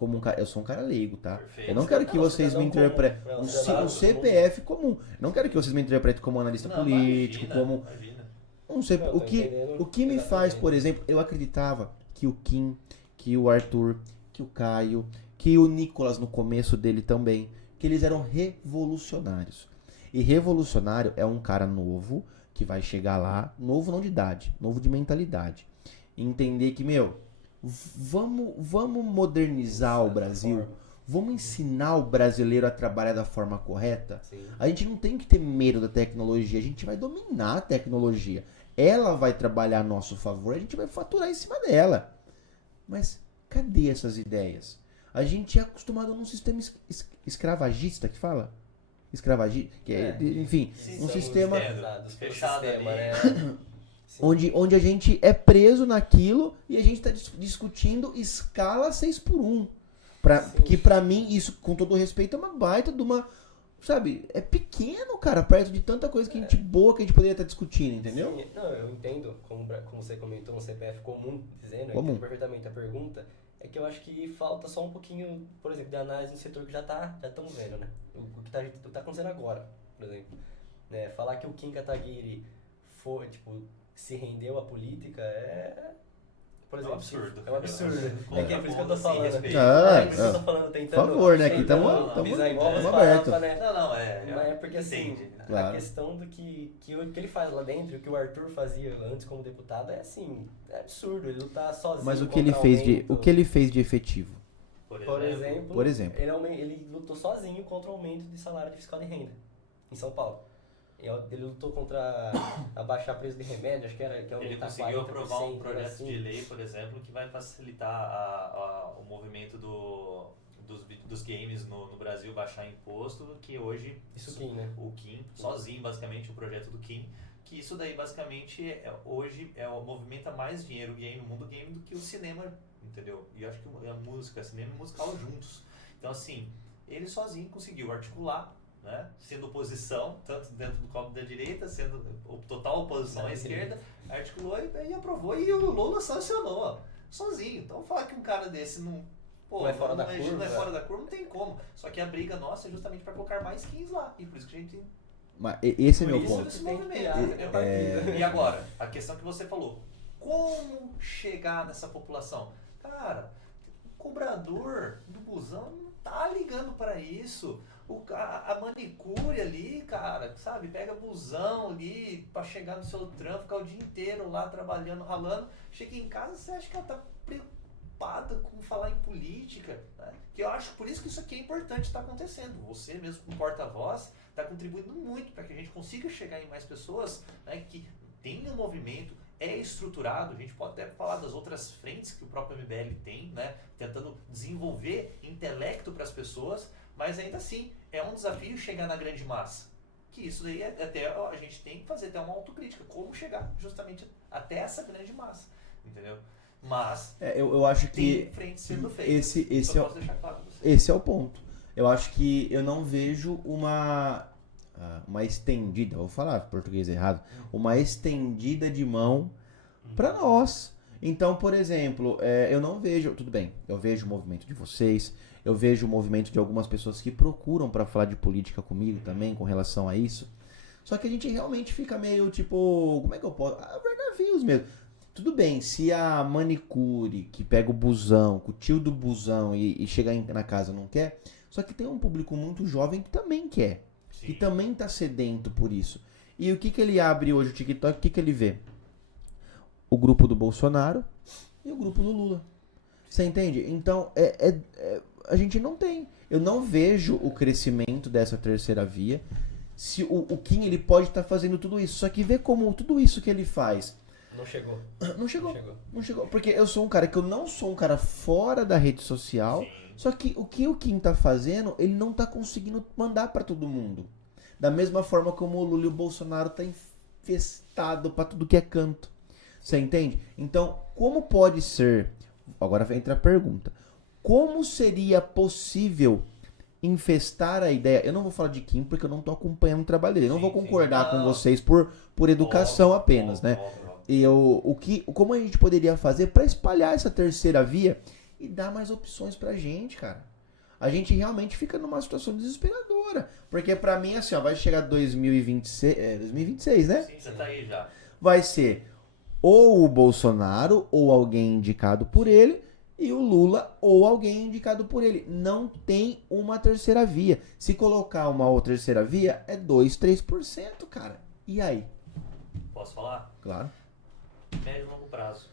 um cara. Eu sou um cara leigo, tá? Perfeito. Eu não quero que Não, vocês me cidadão interpretem. comum. Um Cidadão CPF comum. Eu não quero que vocês me interpretem como analista Não, político, imagina. Não sei, Não, o tô que me entendendo faz, exatamente. por exemplo, eu acreditava que o Kim, que o Arthur, que o Caio, que o Nicolas no começo dele também, que eles eram revolucionários. E revolucionário é um cara novo, que vai chegar lá, novo não de idade, novo de mentalidade. Entender que, vamos modernizar o Brasil, vamos ensinar o brasileiro a trabalhar da forma correta. Sim. A gente não tem que ter medo da tecnologia, a gente vai dominar a tecnologia. Ela vai trabalhar a nosso favor, a gente vai faturar em cima dela. Mas cadê essas ideias? A gente é acostumado num sistema escravagista, que fala? Escravagista, que enfim, Sim, um sim, sistema fechado sistema, ali. né? onde a gente é preso naquilo e a gente está discutindo escala 6x1. Que pra mim, isso, com todo respeito, é uma baita de uma... Sabe, é pequeno, cara, perto de tanta coisa que a gente boa que a gente poderia estar discutindo, entendeu? Sim, não, eu entendo, como você comentou, um CPF comum, dizendo, eu Comum. entendo perfeitamente a pergunta, é que eu acho que falta só um pouquinho, por exemplo, de análise no setor que já estamos vendo, né? O que tá acontecendo agora, por exemplo. Né? Falar que o Kim Kataguiri foi, tipo, se rendeu à política por exemplo, absurdo. É um absurdo. É É que é por isso que eu tô sem falando. respeito. É por isso que eu tô falando, Por tentando... favor, né? Aqui tentando estamos pisar em ovos abertos. pra, né? Não, Mas é porque assim, entende. Claro. a questão do que ele faz lá dentro, o que o Arthur fazia antes como deputado, é assim, é absurdo. Ele lutar sozinho. Mas o que contra o que ele fez de efetivo? Por exemplo, ele lutou sozinho contra o aumento de salário de fiscal de renda em São Paulo. Ele lutou contra abaixar preço de remédio, acho que era que Ele aumentar 40%. conseguiu aprovar um projeto assim. de lei, por exemplo, que vai facilitar o movimento dos games no Brasil, baixar imposto, que hoje Isso Kim, né? o Kim, sozinho basicamente, o projeto do Kim, que isso daí basicamente hoje movimenta mais dinheiro game no mundo game do que o cinema, entendeu? E eu acho que a música, cinema e musical juntos. Então assim, ele sozinho conseguiu articular, né? Sendo oposição, tanto dentro do campo da direita, sendo total oposição à esquerda, articulou e aprovou, e o Lula sancionou, ó, sozinho. Então falar que um cara desse não Não é fora da curva, não é fora da curva, não tem como. Só que a briga nossa é justamente para colocar mais skins lá. E por isso que a gente Mas esse é por meu isso ponto. esse Tem que movimento, criar, entendeu? E agora, a questão que você falou, como chegar nessa população? Cara, o cobrador do busão não tá ligando para isso. A manicure ali, cara, sabe? Pega busão ali pra chegar no seu trampo, ficar o dia inteiro lá trabalhando, ralando. Chega em casa, você acha que ela tá preocupada com falar em política, né? Que eu acho por isso que isso aqui é importante estar acontecendo. Você mesmo como porta-voz está contribuindo muito para que a gente consiga chegar em mais pessoas, né, que tem um movimento, é estruturado. A gente pode até falar das outras frentes que o próprio MBL tem, né, tentando desenvolver intelecto para as pessoas, mas ainda assim é um desafio chegar na grande massa. Que isso daí até a gente tem que fazer até uma autocrítica, como chegar justamente até essa grande massa, entendeu? Mas eu acho que tem frente sendo feita. Posso deixar claro pra você. esse é o ponto. Eu acho que eu não vejo uma estendida, vou falar português errado, uma estendida de mão para nós. Então, por exemplo, eu não vejo, tudo bem, eu vejo o movimento de vocês, eu vejo o movimento de algumas pessoas que procuram para falar de política comigo também com relação a isso. Só que a gente realmente fica meio tipo, como é que eu posso? Verdavios mesmo. Tudo bem, se a manicure que pega o busão, com o tio do busão e chega na casa não quer, só que tem um público muito jovem que também quer, Sim. que também tá sedento por isso. E o que ele abre hoje, o TikTok, o que ele vê? O grupo do Bolsonaro e o grupo do Lula. Você entende? Então, a gente não tem. Eu não vejo o crescimento dessa terceira via. Se o Kim, ele pode estar fazendo tudo isso, só que vê como tudo isso que ele faz... Não chegou. Porque eu sou um cara que eu não sou um cara fora da rede social. Sim. Só que o que o Kim tá fazendo, ele não tá conseguindo mandar pra todo mundo. Da mesma forma como o Lula e o Bolsonaro tá infestado pra tudo que é canto. Você entende? Então, como pode ser... Agora entra a pergunta. Como seria possível infestar a ideia... Eu não vou falar de Kim porque eu não tô acompanhando o trabalho dele. Eu não vou concordar com vocês por educação apenas, né? E como a gente poderia fazer pra espalhar essa terceira via e dar mais opções pra gente, cara? A gente realmente fica numa situação desesperadora. Porque pra mim, assim, ó, vai chegar 2026, né? Sim, você tá aí já. Vai ser ou o Bolsonaro ou alguém indicado por ele e o Lula ou alguém indicado por ele. Não tem uma terceira via. Se colocar uma outra terceira via, é 2, 3%, cara. E aí? Posso falar? Claro. Médio e longo prazo.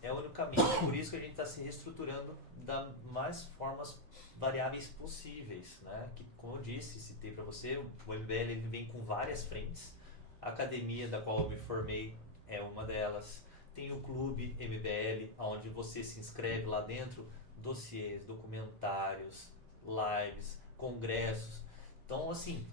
É o único caminho. É por isso que a gente está se reestruturando das mais formas variáveis possíveis, né? Que, como eu disse, citei para você, o MBL ele vem com várias frentes. A academia da qual eu me formei é uma delas. Tem o clube MBL, onde você se inscreve lá dentro, dossiês, documentários, lives, congressos. Então, assim,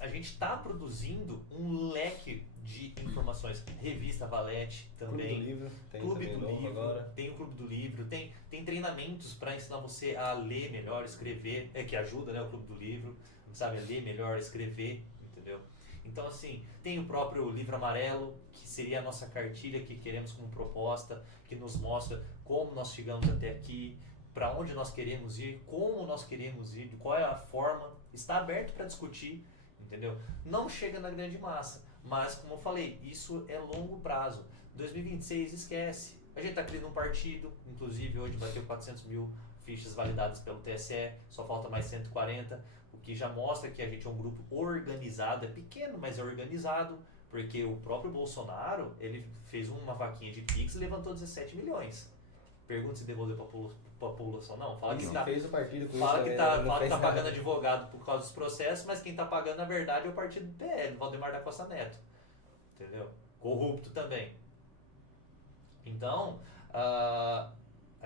a gente está produzindo um leque de informações. Revista Valete também. Clube do Livro. Agora. Tem o Clube do Livro. Tem treinamentos para ensinar você a ler melhor, escrever. Que ajuda, né? O Clube do Livro. Sabe, a ler melhor, escrever. Entendeu? Então, assim, tem o próprio Livro Amarelo, que seria a nossa cartilha que queremos como proposta, que nos mostra como nós chegamos até aqui, para onde nós queremos ir, como nós queremos ir, qual é a forma. Está aberto para discutir. Entendeu? Não chega na grande massa, mas como eu falei, isso é longo prazo. 2026 esquece. A gente está criando um partido, inclusive hoje bateu 400 mil fichas validadas pelo TSE, só falta mais 140, o que já mostra que a gente é um grupo organizado, é pequeno, mas é organizado, porque o próprio Bolsonaro, ele fez uma vaquinha de Pix e levantou 17 milhões. Pergunta se devolveu para a população, não. Fala E que se tá, fez o partido com fala isso que também, tá, né? Não fala que fez tá nada. pagando advogado por causa dos processos, mas quem tá pagando, na verdade, é o partido do PL, Valdemar da Costa Neto. Entendeu? Corrupto também. Então, a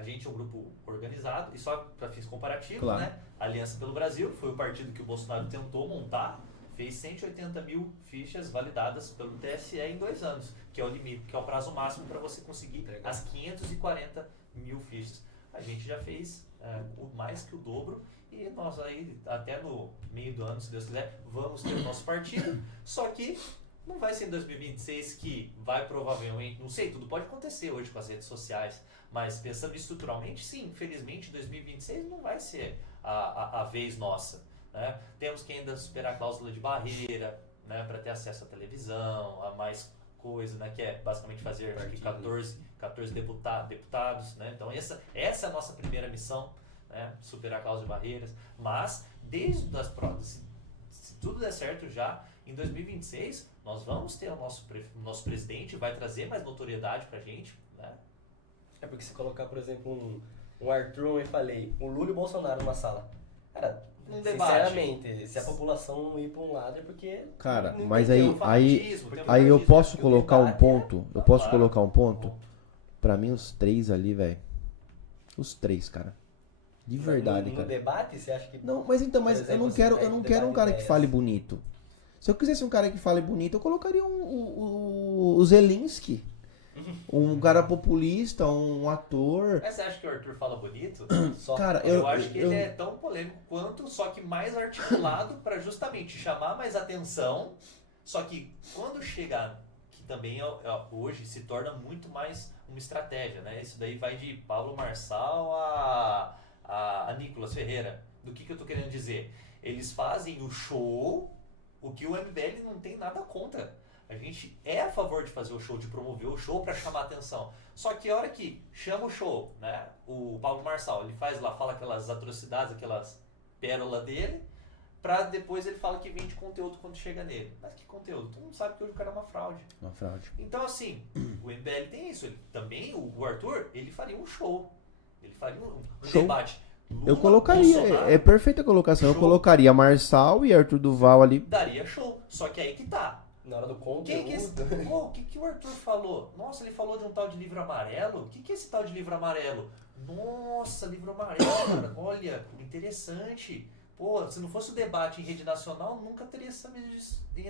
gente é um grupo organizado, e só para fins comparativos, Claro. né? A Aliança pelo Brasil foi o partido que o Bolsonaro tentou montar, fez 180 mil fichas validadas pelo TSE em 2 anos, que é o limite, que é o prazo máximo para você conseguir as 540 mil fichas. A gente já fez mais que o dobro, e nós aí, até no meio do ano, se Deus quiser, vamos ter o nosso partido, só que não vai ser em 2026 que vai provavelmente, não sei, tudo pode acontecer hoje com as redes sociais, mas pensando estruturalmente, sim, infelizmente 2026 não vai ser a vez nossa. Né? Temos que ainda superar a cláusula de barreira, né, para ter acesso à televisão, a mais coisa, né, que é basicamente fazer acho que 14 deputados. Né? Então essa é a nossa primeira missão, né, superar a cláusula de barreiras, mas desde as provas, se tudo der certo já, em 2026 nós vamos ter o nosso presidente, vai trazer mais notoriedade pra gente, né? É porque se colocar, por exemplo, um Arthur, como eu falei, um Lula e o Bolsonaro numa sala. Cara, Um debate. sinceramente, se a população não ir pra um lado é porque... Cara, não mas entendeu aí, o aí, fanatismo, tem um aí eu fanatismo, posso porque o colocar um debate ponto? Eu posso Claro. colocar um ponto? Pra mim, os 3 ali, velho. Os 3, cara. De verdade, no cara. debate, você acha que... Não, mas então, mas Por exemplo, eu não você quero, pega eu não o quero um debate cara de que ideias. fale bonito. Se eu quisesse um cara que fale bonito, eu colocaria o Zelensky. Um cara populista, um ator. Mas você acha que o Arthur fala bonito? Só... Cara, Eu acho que ele é tão polêmico quanto, só que mais articulado para justamente chamar mais atenção. Só que quando chegar, que também hoje se torna muito mais uma estratégia, né? Isso daí vai de Pablo Marçal a Nicolas Ferreira. Do que eu tô querendo dizer? Eles fazem o show, o que o MBL não tem nada contra. A gente é a favor de fazer o show, de promover o show para chamar atenção. Só que a hora que chama o show, né? O Pablo Marçal, ele faz lá, fala aquelas atrocidades, aquelas pérolas dele, pra depois ele fala que vende conteúdo quando chega nele. Mas que conteúdo? Todo mundo sabe que hoje o cara é uma fraude. Uma fraude. Então assim, o MBL tem isso. Ele, também, o Arthur, ele faria um show. Ele faria um Show. debate. Lula, Eu colocaria, Bolsonaro, é perfeita a colocação. Eu Show. colocaria Marçal e Arthur Duval ali. daria show. Só que aí que tá. Na hora do conteúdo... O que o Arthur falou? Nossa, ele falou de um tal de livro amarelo? O que é esse tal de livro amarelo? Nossa, livro amarelo, cara. Olha, interessante. Pô, se não fosse o debate em rede nacional, nunca teria sabido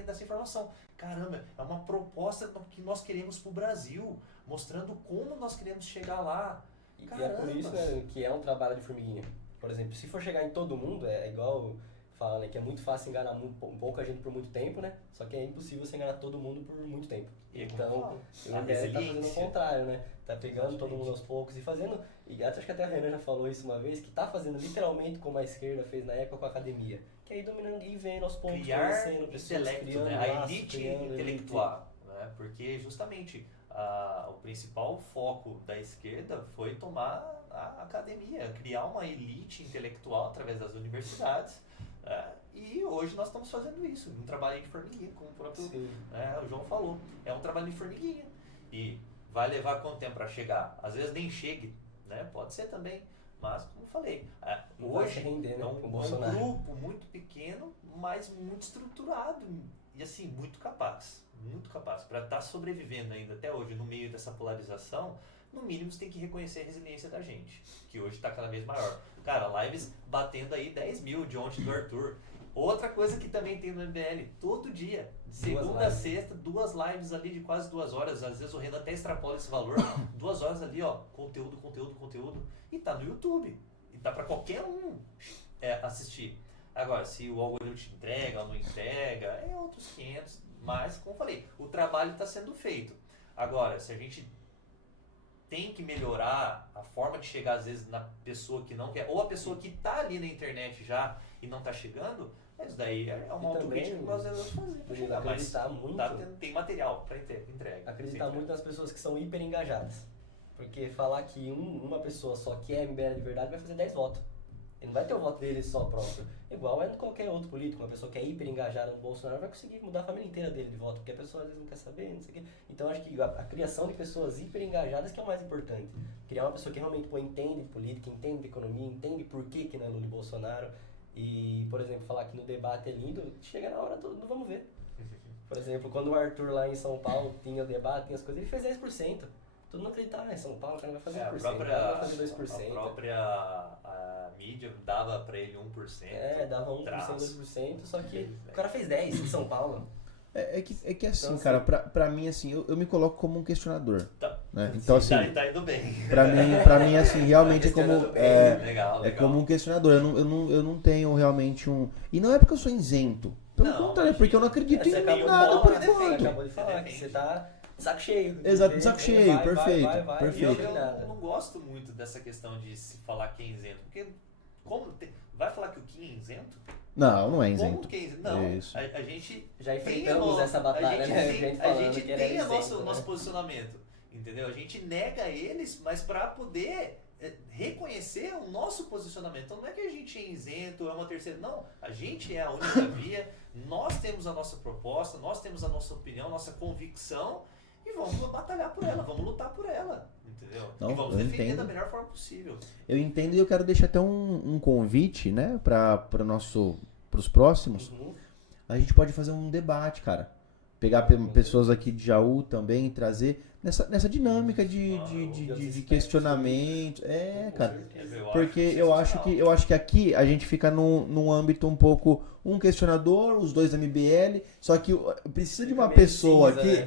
dessa informação. Caramba, é uma proposta que nós queremos pro Brasil, mostrando como nós queremos chegar lá. E é por isso, né, que é um trabalho de formiguinha. Por exemplo, se for chegar em todo mundo, é igual fala, né, que é muito fácil enganar pouca gente por muito tempo, né? Só que é impossível você enganar todo mundo por muito tempo. E Então, o a MBL tá fazendo o resiliência. contrário, né? Tá pegando todo Exatamente. mundo aos poucos e fazendo... E acho que até a Renan já falou isso uma vez, que tá fazendo literalmente como a esquerda fez na época com a academia. Que é ir dominando e vendo aos poucos, Criar conhecendo pessoas, intelecto, criando né? A laços, elite criando intelectual, né? Porque justamente o principal foco da esquerda foi tomar a academia, criar uma elite intelectual através das universidades, né? E hoje nós estamos fazendo isso, um trabalho de formiguinha, como o próprio Sim. o João falou, é um trabalho de formiguinha e vai levar quanto tempo para chegar? Às vezes nem chegue, né? Pode ser também, mas como eu falei, Não vai hoje se render, né, é com o um Bolsonaro. grupo muito pequeno, mas muito estruturado e assim, muito capaz para estar sobrevivendo ainda até hoje no meio dessa polarização. No mínimo você tem que reconhecer a resiliência da gente, que hoje está cada vez maior. Cara, lives batendo aí 10 mil de ontem do Arthur. Outra coisa que também tem no MBL, todo dia, de segunda a lives. sexta, 2 lives ali de quase 2 horas, às vezes o Renan até extrapola esse valor, 2 horas ali, ó, conteúdo, e tá no YouTube, e tá para qualquer um assistir. Agora, se o algoritmo te entrega ou não entrega, é outros 500, mas, como eu falei, o trabalho está sendo feito. Agora, se a gente tem que melhorar a forma de chegar, às vezes, na pessoa que não quer, ou a pessoa que está ali na internet já e não está chegando, isso daí é uma E autocrítica que também, nós devemos fazer para chegar, mas acreditar muito, tem material para entrega. acreditar Sim, muito nas pessoas que são hiper engajadas. Porque falar que uma pessoa só que é MBL de verdade vai fazer 10 votos. Ele não vai ter o voto dele só próprio. Igual é de qualquer outro político. Uma pessoa que é hiper engajada no Bolsonaro vai conseguir mudar a família inteira dele de voto, porque a pessoa às vezes não quer saber, não sei o quê. Então acho que a criação de pessoas hiper engajadas que é o mais importante. Criar uma pessoa que realmente entende de política, entende de economia, entende por que não é Lula e Bolsonaro. E, por exemplo, falar que no debate é lindo, chega na hora, não vamos ver. Por exemplo, quando o Arthur lá em São Paulo tinha o debate, tinha as coisas, ele fez 10%. Todo mundo acreditava, em São Paulo o cara vai fazer 1%, o cara vai fazer 2%. A própria a mídia dava pra ele 1%. Dava 1%, 2%, só que o cara fez 10% em São Paulo. É que assim, Então, cara, pra mim, assim, eu me coloco como um questionador. Tá. Né? Então, assim, tá indo bem. pra mim, assim, realmente é como... Legal. É como um questionador. Eu não tenho realmente um... E não é porque eu sou isento. Pelo contrário, é porque eu não acredito em nada por enquanto. Você acabou de falar que você tá de saco cheio. Exato, de saco cheio, perfeito. E Perfeito. eu não gosto muito dessa questão de se falar quem é isento. Porque vai falar que o Kim é isento? Não é Como isento. que é isento? Não, Isso. a gente... Já enfrentamos essa batalha, né? A gente que tem era isento, nosso posicionamento, entendeu? A gente nega eles, mas para poder reconhecer o nosso posicionamento. Então não é que a gente é isento, é uma terceira. Não, a gente é a única via, nós temos a nossa proposta, nós temos a nossa opinião, nossa convicção e vamos batalhar por ela, vamos lutar por ela, entendeu? Não, e vamos eu defender entendo. da melhor forma possível. Eu entendo e eu quero deixar até um convite, né, pros próximos. A gente pode fazer um debate, cara. Pegar pessoas aqui de Jaú também e trazer nessa dinâmica de questionamento. Cara. Porque eu acho que aqui a gente fica num âmbito um pouco um questionador, os dois da MBL, só que precisa de uma pessoa aqui.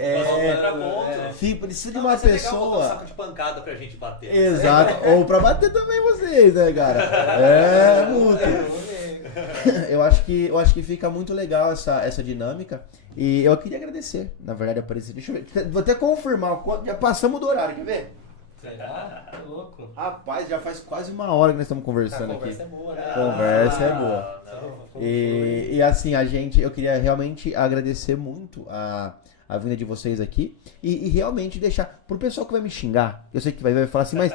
Precisa de uma pessoa. Um saco de pancada pra gente bater. Exato. Ou pra bater também vocês, né, cara? Muito. Eu acho que fica muito legal essa dinâmica. E eu queria agradecer, na verdade, Aparecido. Deixa eu ver. Vou até confirmar. Já passamos do horário, quer ver? Será? Tá louco. Rapaz, já faz quase uma hora que nós estamos conversando A aqui. conversa é boa, né? Conversa é boa. Não. E assim, eu queria realmente agradecer muito a vinda de vocês aqui e realmente deixar pro pessoal que vai me xingar. Eu sei que vai falar assim, mas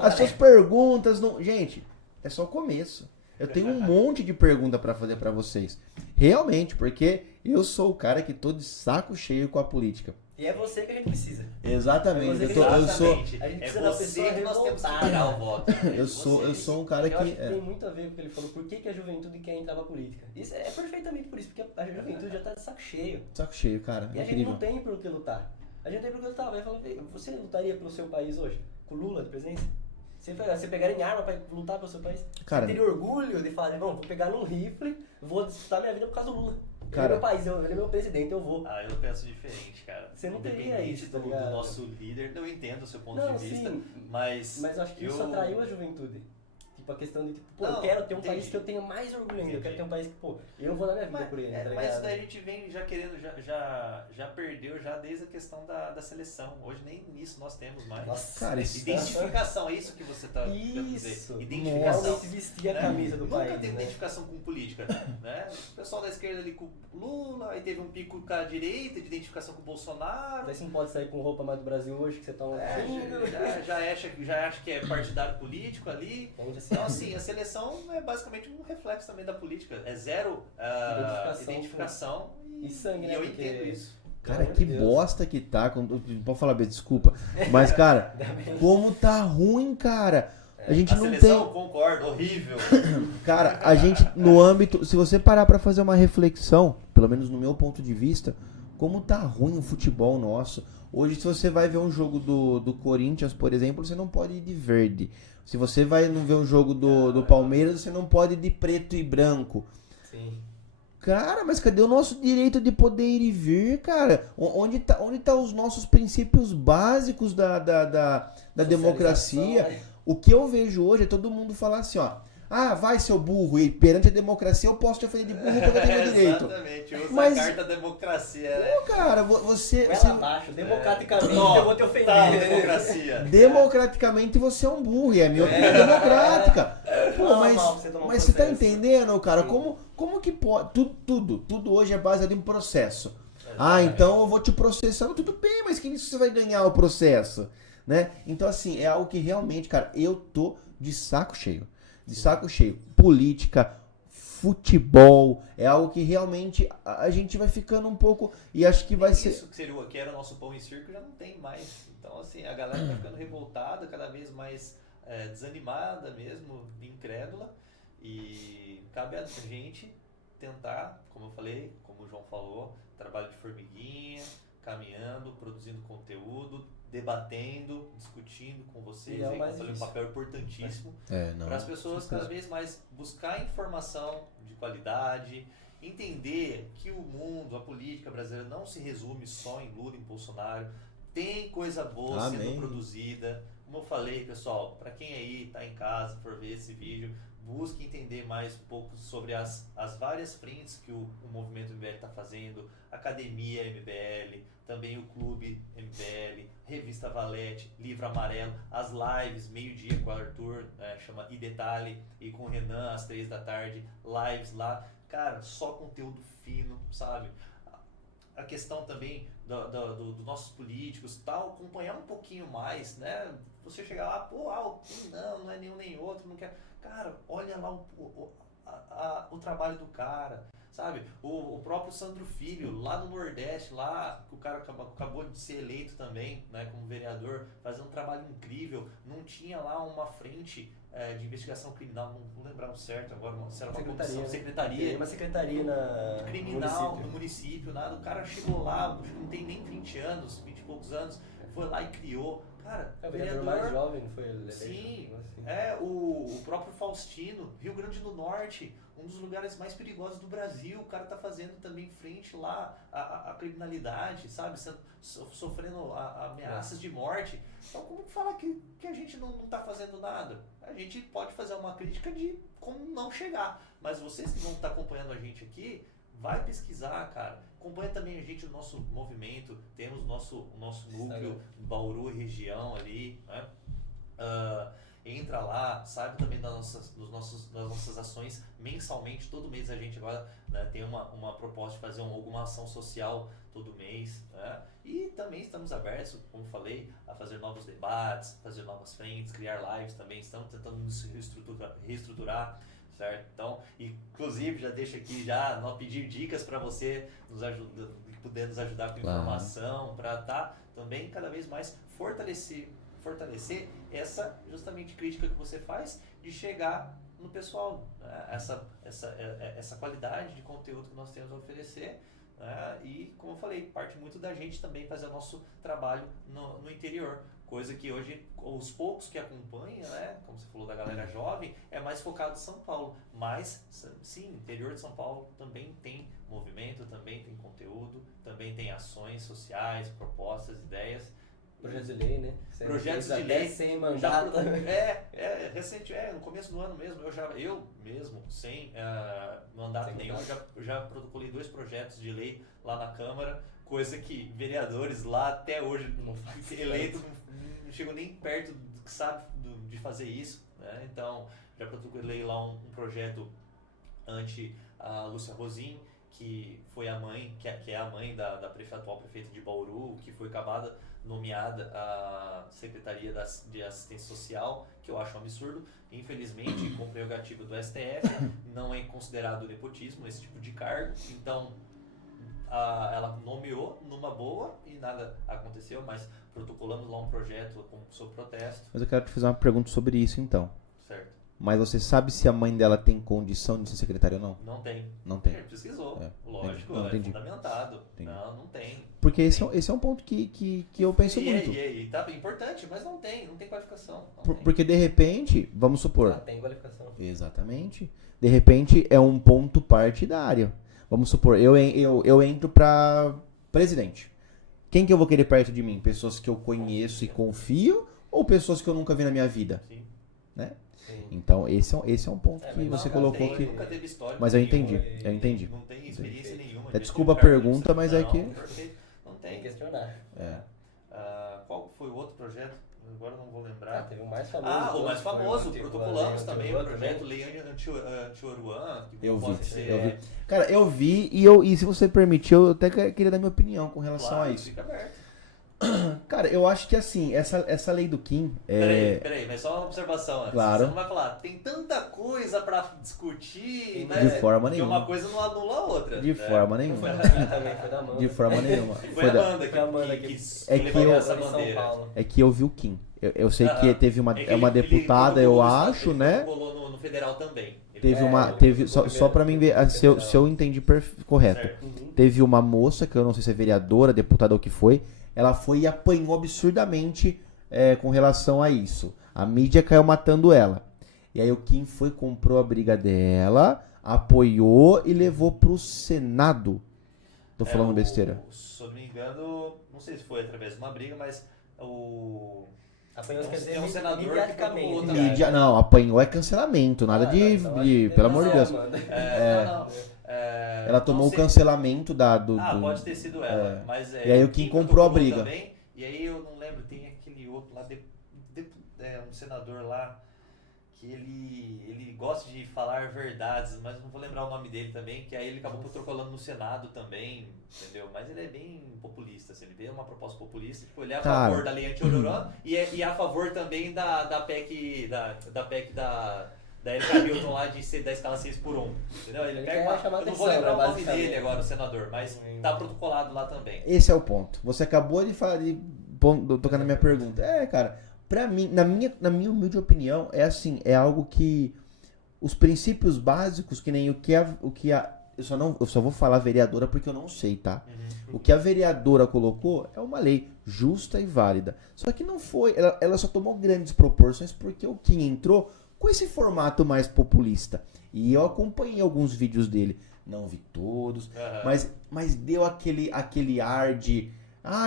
as suas perguntas não. Gente, é só o começo. Eu tenho um monte de pergunta pra fazer pra vocês. Realmente, porque eu sou o cara que tô de saco cheio com a política. E é você que a gente precisa. Exatamente. É você É precisa da você pessoa que nós temos que revoltada. pegar o voto. Eu sou um cara Eu acho que. que tem muito a ver com o que ele falou. Por que a juventude quer entrar na política? Isso é perfeitamente por isso, porque a juventude já tá de saco cheio. Saco cheio, cara. E a gente Incrível. não tem por que lutar. A gente tem por que lutar. Vai falar, você lutaria pelo seu país hoje? Com o Lula de presidência? Você pegaria em arma pra lutar pelo seu país? Cara, você teria orgulho de falar, vou pegar num rifle, vou disputar minha vida por causa do Lula. Cara, ele é meu país, ele é meu presidente, eu vou. Eu penso diferente, cara. Você não teria Independente isso, tá do ligado? nosso líder, eu entendo o seu ponto Não, de vista, sim, mas eu acho que isso atraiu a juventude. Tipo, a questão de, tipo, eu Não, quero ter um entendi. país que eu tenha mais orgulho ainda. Eu quero Entendi. ter um país que, eu vou dar minha vida por ele, tá ligado? mas daí a gente vem já querendo, já perdeu já desde a questão da seleção. Hoje nem nisso nós temos mais. Nossa, cara, isso- Identificação, é isso que você tá querendo dizer. isso. Identificação. Realmente vestir a né? camisa do Nunca país, teve né? identificação com política, né? O pessoal da esquerda ali com o Lula, aí teve um pico com a direita de identificação com o Bolsonaro. Daí você não pode sair com roupa mais do Brasil hoje, que você tá um xingo. Já acha que é partidário político ali. Entende? Então, assim, a seleção é basicamente um reflexo também da política. É zero identificação E sangue, e né? eu Porque- entendo isso. Cara, Pelo amor que de Deus. bosta que tá. Pode falar, B, desculpa. Mas, cara, como tá ruim, cara. A gente A não seleção, tem. concordo, horrível. Cara, a gente, no âmbito. Se você parar pra fazer uma reflexão, pelo menos no meu ponto de vista, como tá ruim o futebol nosso. Hoje, se você vai ver um jogo do Corinthians, por exemplo, você não pode ir de verde. Se você vai ver um jogo do Palmeiras, você não pode ir de preto e branco. Sim. Cara, mas cadê o nosso direito de poder ir e vir, cara? Onde tá os nossos princípios básicos da democracia? Socialização, né? O que eu vejo hoje é todo mundo falar assim, ó. Ah, vai, seu burro, e perante a democracia eu posso te ofender de burro porque eu tenho meu direito. Exatamente, usa Mas- a carta da democracia, né? Pô, cara, você Ela abaixo, democraticamente, eu vou te ofender. Tá, democracia. democraticamente você é um burro, e é a minha opinião democrática. Pô, Não, mas, mal, você tomar um mas você tá processo. entendendo, cara? Como que pode... Tudo hoje é baseado em processo. Ah, então eu vou te processar. Tudo bem, mas quem disse que você vai ganhar o processo? Né? Então, assim, é algo que realmente, cara, eu tô de saco cheio. de saco cheio. Política, futebol, é algo que realmente a gente vai ficando um pouco, e acho que vai ser... Isso que era o nosso pão e circo já não tem mais. Então, assim, a galera tá ficando revoltada, cada vez mais desanimada mesmo, incrédula. E cabe a gente tentar, como eu falei, como o João falou, trabalho de formiguinha, caminhando, produzindo conteúdo, debatendo, discutindo com vocês. É o aí, mais como eu falei, um difícil. papel importantíssimo não, para as pessoas cada vez mais buscar informação de qualidade, entender que o mundo, a política brasileira não se resume só em Lula e em Bolsonaro. Tem coisa boa sendo produzida. Como eu falei, pessoal, para quem aí está em casa, for ver esse vídeo, busque entender mais um pouco sobre as várias frentes que o movimento MBL está fazendo, Academia MBL, também o Clube MBL, Revista Valete, Livro Amarelo, as lives, meio-dia com o Arthur, chama E Detalhe, e com o Renan às 3 da tarde, lives lá, cara, só conteúdo fino, sabe? A questão também dos nossos políticos, tal, acompanhar um pouquinho mais, né? Você chegar lá, pô, não é nenhum nem outro, não quer... Cara, olha lá o trabalho do cara, sabe? O próprio Sandro Filho, lá no Nordeste, lá, que o cara acabou de ser eleito também, né, como vereador, fazendo um trabalho incrível. Não tinha lá uma frente de investigação criminal, não vou lembrar o certo agora, se era uma comissão, secretaria. Tem uma secretaria criminal no município, nada. O cara chegou lá, não tem nem 20 anos, 20 e poucos anos, foi lá e criou. Cara, o vereador mais jovem, não foi eleito? Sim, assim. O próprio Faustino, Rio Grande do Norte, um dos lugares mais perigosos do Brasil. O cara tá fazendo também frente lá à criminalidade, sabe? Sofrendo ameaças de morte. Então, como falar que a gente não tá fazendo nada? A gente pode fazer uma crítica de como não chegar. Mas vocês que vão estar acompanhando a gente aqui, vai pesquisar, cara. Acompanha também a gente no nosso movimento. Temos o nosso núcleo, Bauru e região ali, né? Entra lá, sabe também das nossas ações mensalmente. Todo mês a gente agora, né, tem uma proposta de fazer alguma ação social todo mês, né? E também estamos abertos, como falei, a fazer novos debates, fazer novas frentes, criar lives também. Estamos tentando nos reestruturar, certo? Então, inclusive, já deixo aqui pedir dicas para você poder nos ajudar com informação, para estar também cada vez mais fortalecer essa justamente crítica que você faz de chegar no pessoal, né? Essa qualidade de conteúdo que nós temos a oferecer, né? E, como eu falei, parte muito da gente também fazer o nosso trabalho no interior, coisa que hoje os poucos que acompanham, né, como você falou da galera jovem, é mais focado em São Paulo, mas sim, interior de São Paulo também tem movimento, também tem conteúdo, também tem ações sociais, propostas, ideias. Projetos de lei, né? Projetos de lei sem mandato. Recente, no começo do ano mesmo, eu mesmo, sem mandato nenhum, eu já protocolei 2 projetos de lei lá na Câmara, coisa que vereadores lá até hoje eleitos não chegam nem perto do que sabe de fazer isso, né? Então, já protocolei lá um projeto ante a Lúcia Rosim, que foi a mãe, que é a mãe da atual prefeita de Bauru, que foi nomeada à Secretaria de Assistência Social, que eu acho um absurdo. Infelizmente, com prerrogativa do STF, não é considerado nepotismo esse tipo de cargo. Então, ela nomeou numa boa e nada aconteceu, mas protocolamos lá um projeto sob protesto. Mas eu quero te fazer uma pergunta sobre isso, então. Certo. Mas você sabe se a mãe dela tem condição de ser secretária ou não? Não tem. Não tem. A gente pesquisou. Lógico, entendi. É fundamentado. Entendi. Não tem. Porque esse é um ponto que eu penso muito. E tá importante, mas não tem qualificação. Porque de repente, vamos supor. Tem qualificação. Exatamente. De repente é um ponto partidário. Vamos supor, eu entro pra presidente. Quem que eu vou querer perto de mim? Pessoas que eu conheço e confio ou pessoas que eu nunca vi na minha vida? Sim. Né? Então, esse é um ponto que você colocou que... Nunca teve história. Mas eu entendi. Não tem experiência nenhuma. Desculpa a pergunta, mas é que... Não tem. Tem que questionar. Qual foi o outro projeto? Agora não vou lembrar. Teve o mais famoso. O mais famoso. Protocolamos também o projeto Lei Anti-Oruan. Eu vi. Cara, eu vi e se você permitir, eu até queria dar minha opinião com relação a isso. Fica aberto. Cara, eu acho que assim, essa lei do Kim Peraí, mas só uma observação antes. Claro. Você não vai falar, tem tanta coisa pra discutir, né? De forma Porque nenhuma. uma coisa não anula a outra. De né? forma Não nenhuma. foi da minha também, foi da Amanda. De forma nenhuma. Foi a Amanda Foi a Amanda que É que levantou eu- essa Em São bandeira. Paulo. É que eu vi o Kim. Eu sei que Aham. teve uma, É que é uma ele deputada, protocolou eu isso, acho, ele né? protocolou no federal também. Ele- Teve uma. ele Teve, ficou só pra mim ver primeiro, se eu entendi correto. Certo. Uhum. Teve uma moça, que eu não sei se é vereadora, deputada ou o que foi, ela foi e apanhou absurdamente com relação a isso. A mídia caiu matando ela. E aí o Kim foi, comprou a briga dela, apoiou e levou pro Senado. Tô falando besteira. Se eu não me engano, não sei se foi através de uma briga, mas o... Apanhou, quer dizer, Tem um senador que mediaticamente. protocolou né? Mídia, não, apanhou é cancelamento, nada Ah, de, então acho de- que pelo deve amor de ser Deus. a Amanda. Ela tomou não o sei. cancelamento do. Pode ter sido ela. Mas, E aí o Kim comprou a protocolou briga. Também, e aí eu não lembro, tem aquele outro lá, um senador lá, que ele gosta de falar verdades, mas não vou lembrar o nome dele também, que aí ele acabou protocolando no Senado também, entendeu? Mas ele é bem populista, assim, ele vê uma proposta populista, tipo, ele é a Cara. favor da lei anti-oloró e é a favor também da PEC da Erika Hilton lá da escala 6 por 1, entendeu? Ele pega quer chamar eu não vou atenção, lembrar né, o nome basicamente. dele agora, o senador, mas tá protocolado lá também. Esse é o ponto. Você acabou de falar, tocar na minha pergunta. Cara, pra mim, na minha humilde opinião, é assim, é algo que os princípios básicos, que nem eu só vou falar vereadora porque eu não sei, tá? O que a vereadora colocou é uma lei justa e válida. Só que não foi, ela só tomou grandes proporções porque o Kim entrou com esse formato mais populista. E eu acompanhei alguns vídeos dele. Não vi todos, mas deu aquele ar de...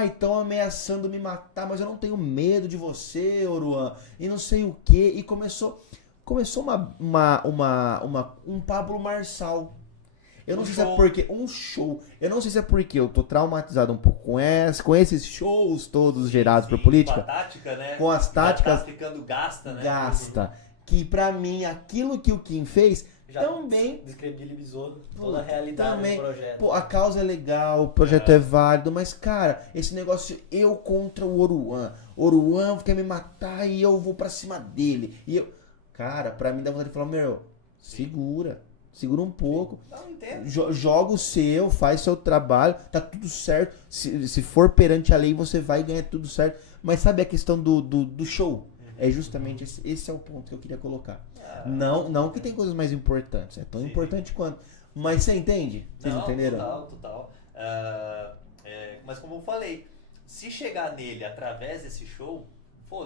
estão ameaçando me matar, mas eu não tenho medo de você, Oruan. E não sei o quê. E começou um Pablo Marçal. Eu não sei se é porque... Um show. Eu não sei se é porque eu tô traumatizado um pouco com esses shows todos gerados por política. Com a tática, né? Com as táticas. Já tá ficando gasta, né? Gasta. Que pra mim, aquilo que o Kim fez... Já também descredibilizou toda a realidade também, do projeto. Pô, a causa é legal, o projeto é válido, mas, cara, esse negócio eu contra o Oruan. Oruan quer me matar e eu vou pra cima dele. Cara, pra mim dá vontade de falar, segura um pouco. Não, entendo. Joga o seu, faz seu trabalho, tá tudo certo. Se for perante a lei, você vai ganhar tudo certo. Mas sabe a questão do show? É justamente esse é o ponto que eu queria colocar. Não que tem coisas mais importantes, é tão importante quanto. Mas você entende? Vocês entenderam? Total. Mas como eu falei, se chegar nele através desse show,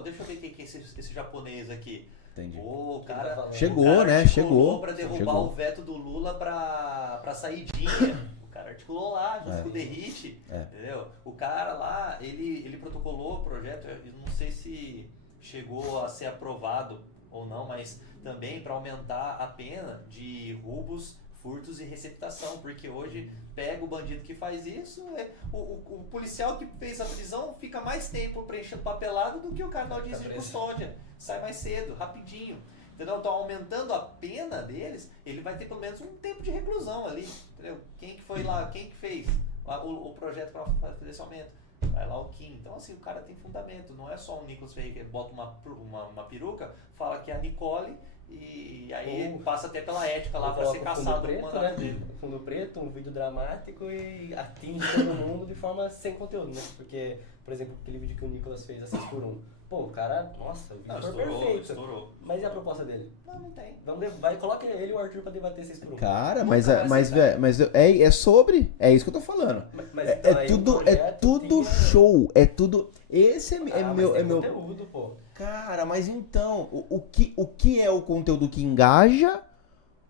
deixa eu ver quem que é esse japonês aqui. Entendi. O cara Chegou, o cara né? articulou pra derrubar Chegou. o veto do Lula pra saidinha. O cara articulou lá, junto com o Derrite, entendeu? O cara lá, ele protocolou o projeto, eu não sei se chegou a ser aprovado ou não, mas também para aumentar a pena de roubos, furtos e receptação, porque hoje pega o bandido que faz isso, o policial que fez a prisão fica mais tempo preenchendo papelado do que o cara da audiência de custódia, sai mais cedo, rapidinho, entendeu? Então aumentando a pena deles, ele vai ter pelo menos um tempo de reclusão ali, entendeu? Quem que foi lá, quem que fez o projeto para fazer esse aumento? Vai lá o Kim. Então, assim, o cara tem fundamento. Não é só o Nicolas Ferreira que bota uma peruca, fala que é a Nicole e aí passa até pela ética lá pra ser caçado no mandato dele. Fundo preto, um vídeo dramático e atinge todo mundo de forma sem conteúdo, né? Porque, por exemplo, aquele vídeo que o Nicolas fez, a 6x1. Pô, o cara, nossa, o vídeo foi perfeito. Estourou. Mas e a proposta dele? Não tem. Coloca ele e o Arthur pra debater 6x1. Cara, é sobre. É isso que eu tô falando. Mas então, aí o tudo show. É tudo. Esse mas é meu. tem conteúdo, pô. Cara, mas então, o que é o conteúdo que engaja?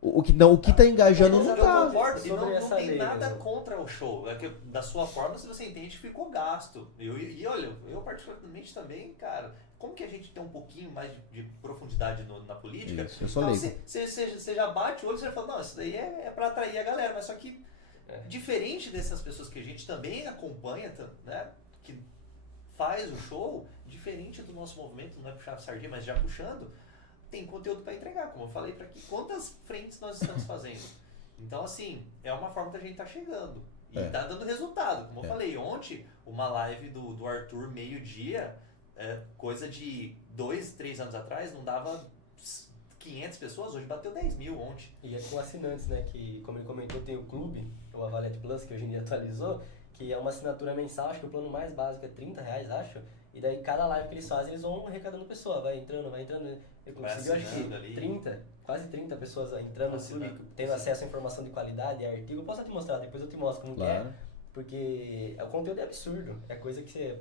O que tá engajando não eu tá. concordo, e não tem lei, nada né? contra o show. É que da sua forma, se você entende, ficou gasto. E olha, eu particularmente também, cara, como que a gente tem um pouquinho mais de profundidade na política? Isso, eu sou então, leigo. você já bate o olho e você já fala, não, isso daí é pra atrair a galera, mas só que diferente dessas pessoas que a gente também acompanha, né, que faz o show, diferente do nosso movimento, não é puxar a sardinha, mas já puxando, tem conteúdo para entregar, como eu falei, para quantas frentes nós estamos fazendo. Então, assim, é uma forma da gente estar chegando. E tá dando resultado. Como eu falei, ontem, uma live do Arthur, meio-dia, coisa de 2, 3 anos atrás, não dava 500 pessoas, hoje bateu 10 mil ontem. E é com assinantes, né? Que, como ele comentou, tem o clube, o Avalete Plus, que hoje em dia atualizou, que é uma assinatura mensal, acho que o plano mais básico é R$30, acho. E daí cada live que eles fazem, eles vão arrecadando pessoa, vai entrando. Eu consegui, acho que ali. 30, quase 30 pessoas entrando no clube, tendo acesso a informação de qualidade, artigo. Eu posso te mostrar, depois eu te mostro como que é. Porque o conteúdo é absurdo. É coisa que você,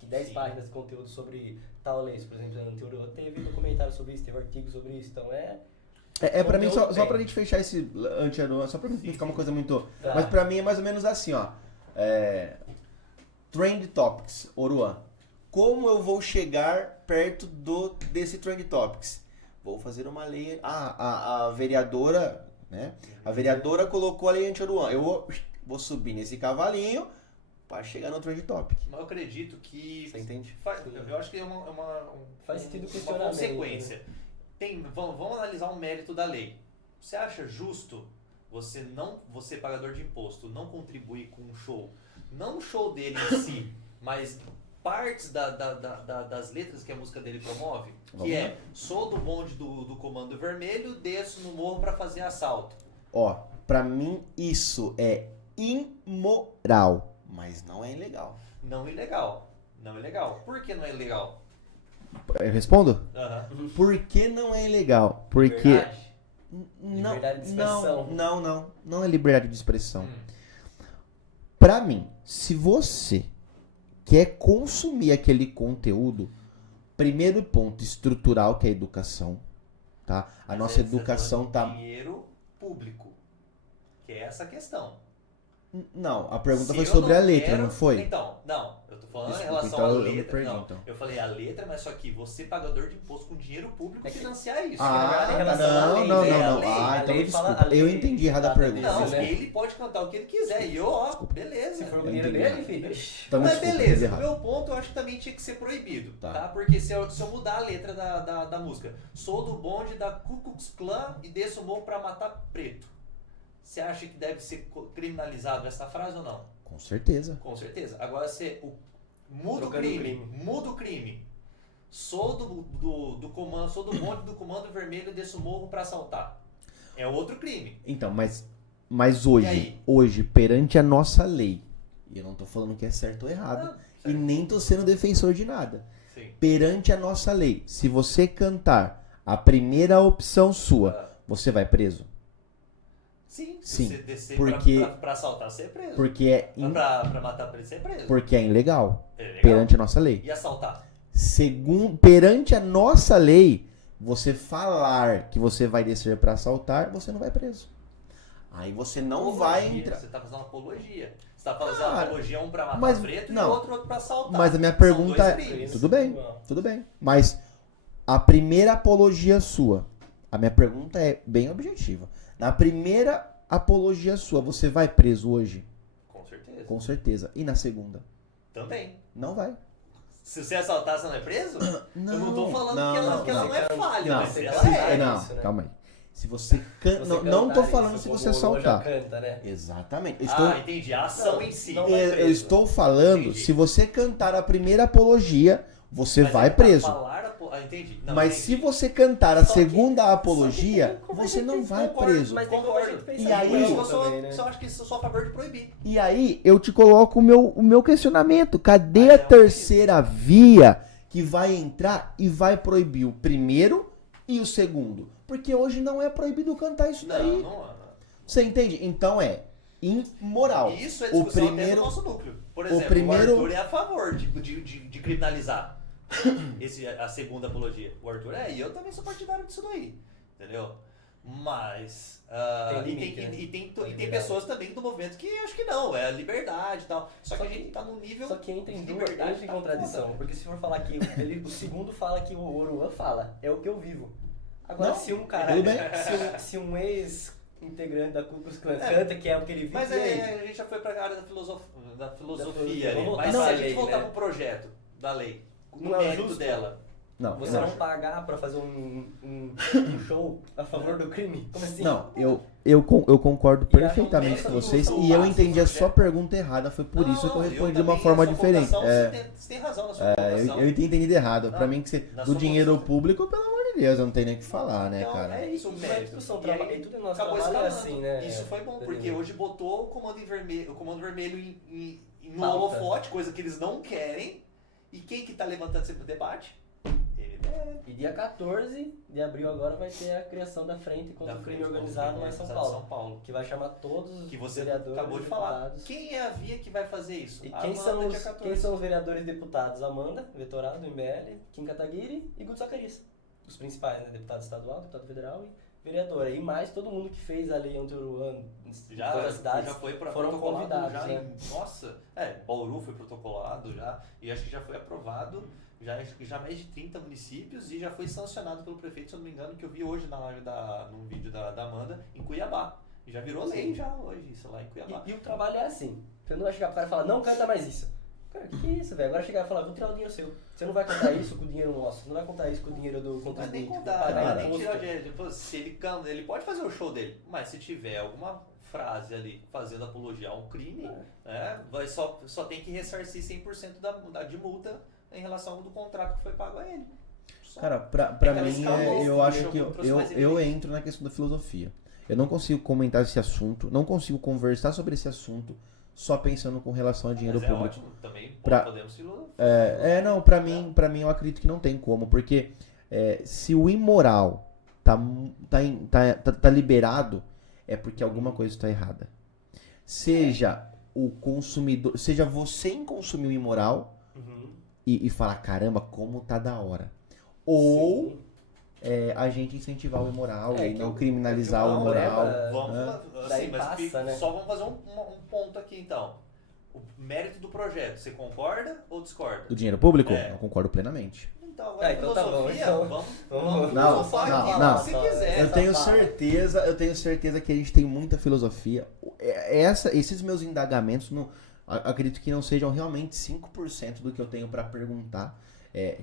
que 10 páginas de conteúdo sobre tal lei. Por exemplo, no Teoria teve documentário sobre isso, teve artigo sobre isso. Então pra mim, só pra gente fechar esse anti-Aruan, só pra não ficar uma coisa muito... Tá. Mas pra mim é mais ou menos assim, ó. Trend Topics, Oruan. Como eu vou chegar perto desse Trend Topics? Vou fazer uma lei... a vereadora, né? A vereadora colocou a lei anti-Aruan. Eu vou subir nesse cavalinho para chegar no Trend Topic. Mas eu acredito que... Você entende? Eu acho que é uma faz sentido uma questionamento, consequência. Né? Vamos analisar o mérito da lei. Você acha justo você pagador de imposto, não contribuir com um show? Não o show dele em si, mas partes das letras que a música dele promove? Que é, sou do bonde do Comando Vermelho, desço no morro para fazer assalto. Ó, pra mim isso é imoral, mas não é ilegal. Não ilegal. Por que não é ilegal? Eu respondo? Uhum. Por que não é ilegal? Porque... Verdade? Liberdade de expressão. Não é liberdade de expressão. Pra mim, se você quer consumir aquele conteúdo, primeiro ponto estrutural, que é a educação, tá? A nossa educação tá... Dinheiro público, que é essa questão. Não, a pergunta Se foi eu sobre não a letra, quero- não foi? Então, não, eu tô falando Desculpa, em relação então à eu me letra. perdi, Não, então. eu falei a letra, mas só que você, pagador de imposto com dinheiro público, financiar isso. Ah, em relação à lei, não. né? A Ah, então lei desculpa. fala- a lei Eu entendi errado a trata pergunta. disso, Não, né? ele pode cantar o que ele quiser. E eu, beleza. Se for o Eu dinheiro entendi. dele, filho. Então, Mas desculpa, beleza, entendi o errado. meu ponto eu acho que também tinha que ser proibido, Tá. tá? Porque se eu mudar a letra da música, sou do bonde da Ku Klux Klan e desço o morro pra matar preto. Você acha que deve ser criminalizado essa frase ou não? Com certeza. Com certeza. Agora você muda o Trocando crime. Muda o crime. Sou do comando, sou do bonde do Comando Vermelho e desço o morro pra assaltar. É outro crime. Então, mas E aí? hoje, perante a nossa lei, e eu não tô falando que é certo ou errado, Ah, e certo. nem tô sendo defensor de nada. Sim. Perante a nossa lei, se você cantar a primeira opção sua, você vai preso. Sim, se Sim, você descer porque- pra assaltar, você é preso. Porque é, Pra matar preto, você é preso. porque é ilegal. É legal. Perante a nossa lei. E assaltar? Perante a nossa lei, você falar que você vai descer para assaltar, você não vai preso. Aí você não vai Apologia, entrar. Você tá fazendo uma apologia. Você tá fazendo Cara, apologia, um pra matar mas preto não. e outro pra assaltar. Mas a minha São pergunta dois é, crimes. tudo bem. Mas a primeira apologia sua, a minha pergunta é bem objetiva. Na primeira apologia sua, você vai preso hoje? Com certeza. Com certeza. E na segunda? Também. Não vai. Se você assaltar, você não é preso? Eu não tô falando não, que ela não. não é falha, Não, mas se- ela se- é. não, isso, né? calma aí. Se você canta, Se não, você não tô cantar falando isso, se como você o Lô já assaltar. canta, né? Exatamente. Eu estou, Entendi. A ação em si. não vai eu preso. estou falando, Entendi. se você cantar a primeira apologia, você Mas vai ele tá preso. entendi. Não, Mas entendi. se você cantar a Só que- segunda apologia, só que você não vai concordo, preso. Mas tem como a gente pensar E aí- nisso eu só também, né? acho que sou a favor de proibir. E aí eu te coloco o meu questionamento. Cadê Mas a é terceira via que vai entrar e vai proibir o primeiro e o segundo? Porque hoje não é proibido cantar isso daí. Não. Você entende? Então é imoral. Isso é O discussão até primeiro- do nosso núcleo. Por exemplo, o primeiro- Arthur é a favor de criminalizar a segunda apologia. O Arthur e eu também sou partidário disso daí. Entendeu? Mas. Tem E limite, né? tem Liberdade. pessoas também do movimento que acho que não, é a liberdade e tal. Só que a gente tá num nível. Só que entra em de duas, liberdade entra em tá contradição. foda. Porque se for falar que o segundo fala que o Oruan fala, é o que eu vivo. Agora, Não, se um cara. tudo bem. Se um ex-integrante da Ku Klux Klan canta, que é o que ele vive. Mas e aí? a gente já foi pra área da filosofia filosofia. ali. Vamos Mas voltar se a pra gente lei, voltar né? pro projeto da lei, no Não é mérito justo? dela, Não, Você eu não acho. pagar pra fazer um show a favor do crime? Como assim? Não, eu concordo E perfeitamente acho com que vocês o e eu passo entendi a do sua projeto- pergunta errada, foi por isso que eu respondi de uma também, forma a sua diferente. colocação, você tem razão na sua colocação. Eu entendi errado. Pra Não, mim, que você, na do sua dinheiro colocação- público, pelo amor de Deus, eu não tenho nem o que falar, né, Então, cara? É isso, Isso, é mérito. discussão, E aí, trabalho, e tudo é nosso acabou trabalho é escalando. assim, né? Isso foi bom, porque hoje botou o comando vermelho no Pauta. holofote, coisa que eles não querem. E quem que tá levantando esse debate? MBL. E dia 14 de abril agora vai ter a criação da Frente contra o Crime Organizado lá em São Paulo. Que vai chamar todos os Que você vereadores acabou e de falar. deputados. Quem é a via que vai fazer isso? E A quem Amanda, são, dia os, 14. quem são os vereadores e deputados? Amanda, vetorado do MBL, Kim Kataguiri e Guto Zacarias. Os principais, né? Deputado estadual, deputado federal e vereadora. E mais todo mundo que fez a lei anti-uruano em todas as cidades. Já foi pra foram protocolado convidados, já né? nossa, Bauru foi protocolado já, e acho que já foi aprovado, já mais de 30 municípios, e já foi sancionado pelo prefeito, se eu não me engano, que eu vi hoje na live num vídeo da Amanda, em Cuiabá. E já virou lei já hoje, isso lá em Cuiabá. E o trabalho é assim. Você não vai chegar pro cara e falar, não canta mais isso. Cara, que é isso, velho? Agora chegar e falar, vou tirar o dinheiro seu. Você não vai contar isso com o dinheiro nosso. Você não vai contar isso com o dinheiro do Não é nem contribuinte. contar, Pagar não é nem imposto. tirar dinheiro. Tipo, se ele canta, ele pode fazer o show dele, mas se tiver alguma frase ali fazendo apologia a um crime, só tem que ressarcir 100% de multa em relação do contrato que foi pago a ele. Só. Cara, pra Aquela mim, escala, eu acho que trouxe mais eu evidência. entro na questão da filosofia. Eu não consigo comentar esse assunto, não consigo conversar sobre esse assunto só pensando com relação a dinheiro Mas é público. ótimo, também Pra- podemos filosofar. Não, pra mim eu acredito que não tem como, porque se o imoral tá liberado, é porque alguma coisa está errada. Seja o consumidor, seja você em consumir o imoral Uhum. e falar, caramba, como tá da hora. Ou Sim. a gente incentivar o imoral É, e que não o- criminalizar que o o problema imoral. é- Vamos, Daí assim, mas passa, né? só vamos fazer um ponto aqui então. O mérito do projeto, você concorda ou discorda? Do dinheiro público? É. Eu concordo plenamente. Então, agora Então tá bom, filosofia, então. vamos Não, filosofar aqui, não. se quiser. Eu tenho fala. certeza que a gente tem muita filosofia. Esses meus indagamentos, acredito que não sejam realmente 5% do que eu tenho pra perguntar.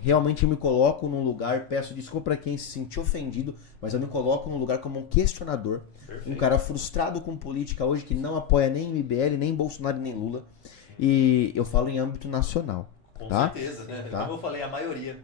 Realmente eu me coloco num lugar, peço desculpa pra quem se sentiu ofendido, mas eu me coloco num lugar como um questionador. Perfeito. Um cara frustrado com política hoje que não apoia nem MBL, nem Bolsonaro, nem Lula. E eu falo em âmbito nacional. Com tá? certeza, né? Tá. Como eu falei, a maioria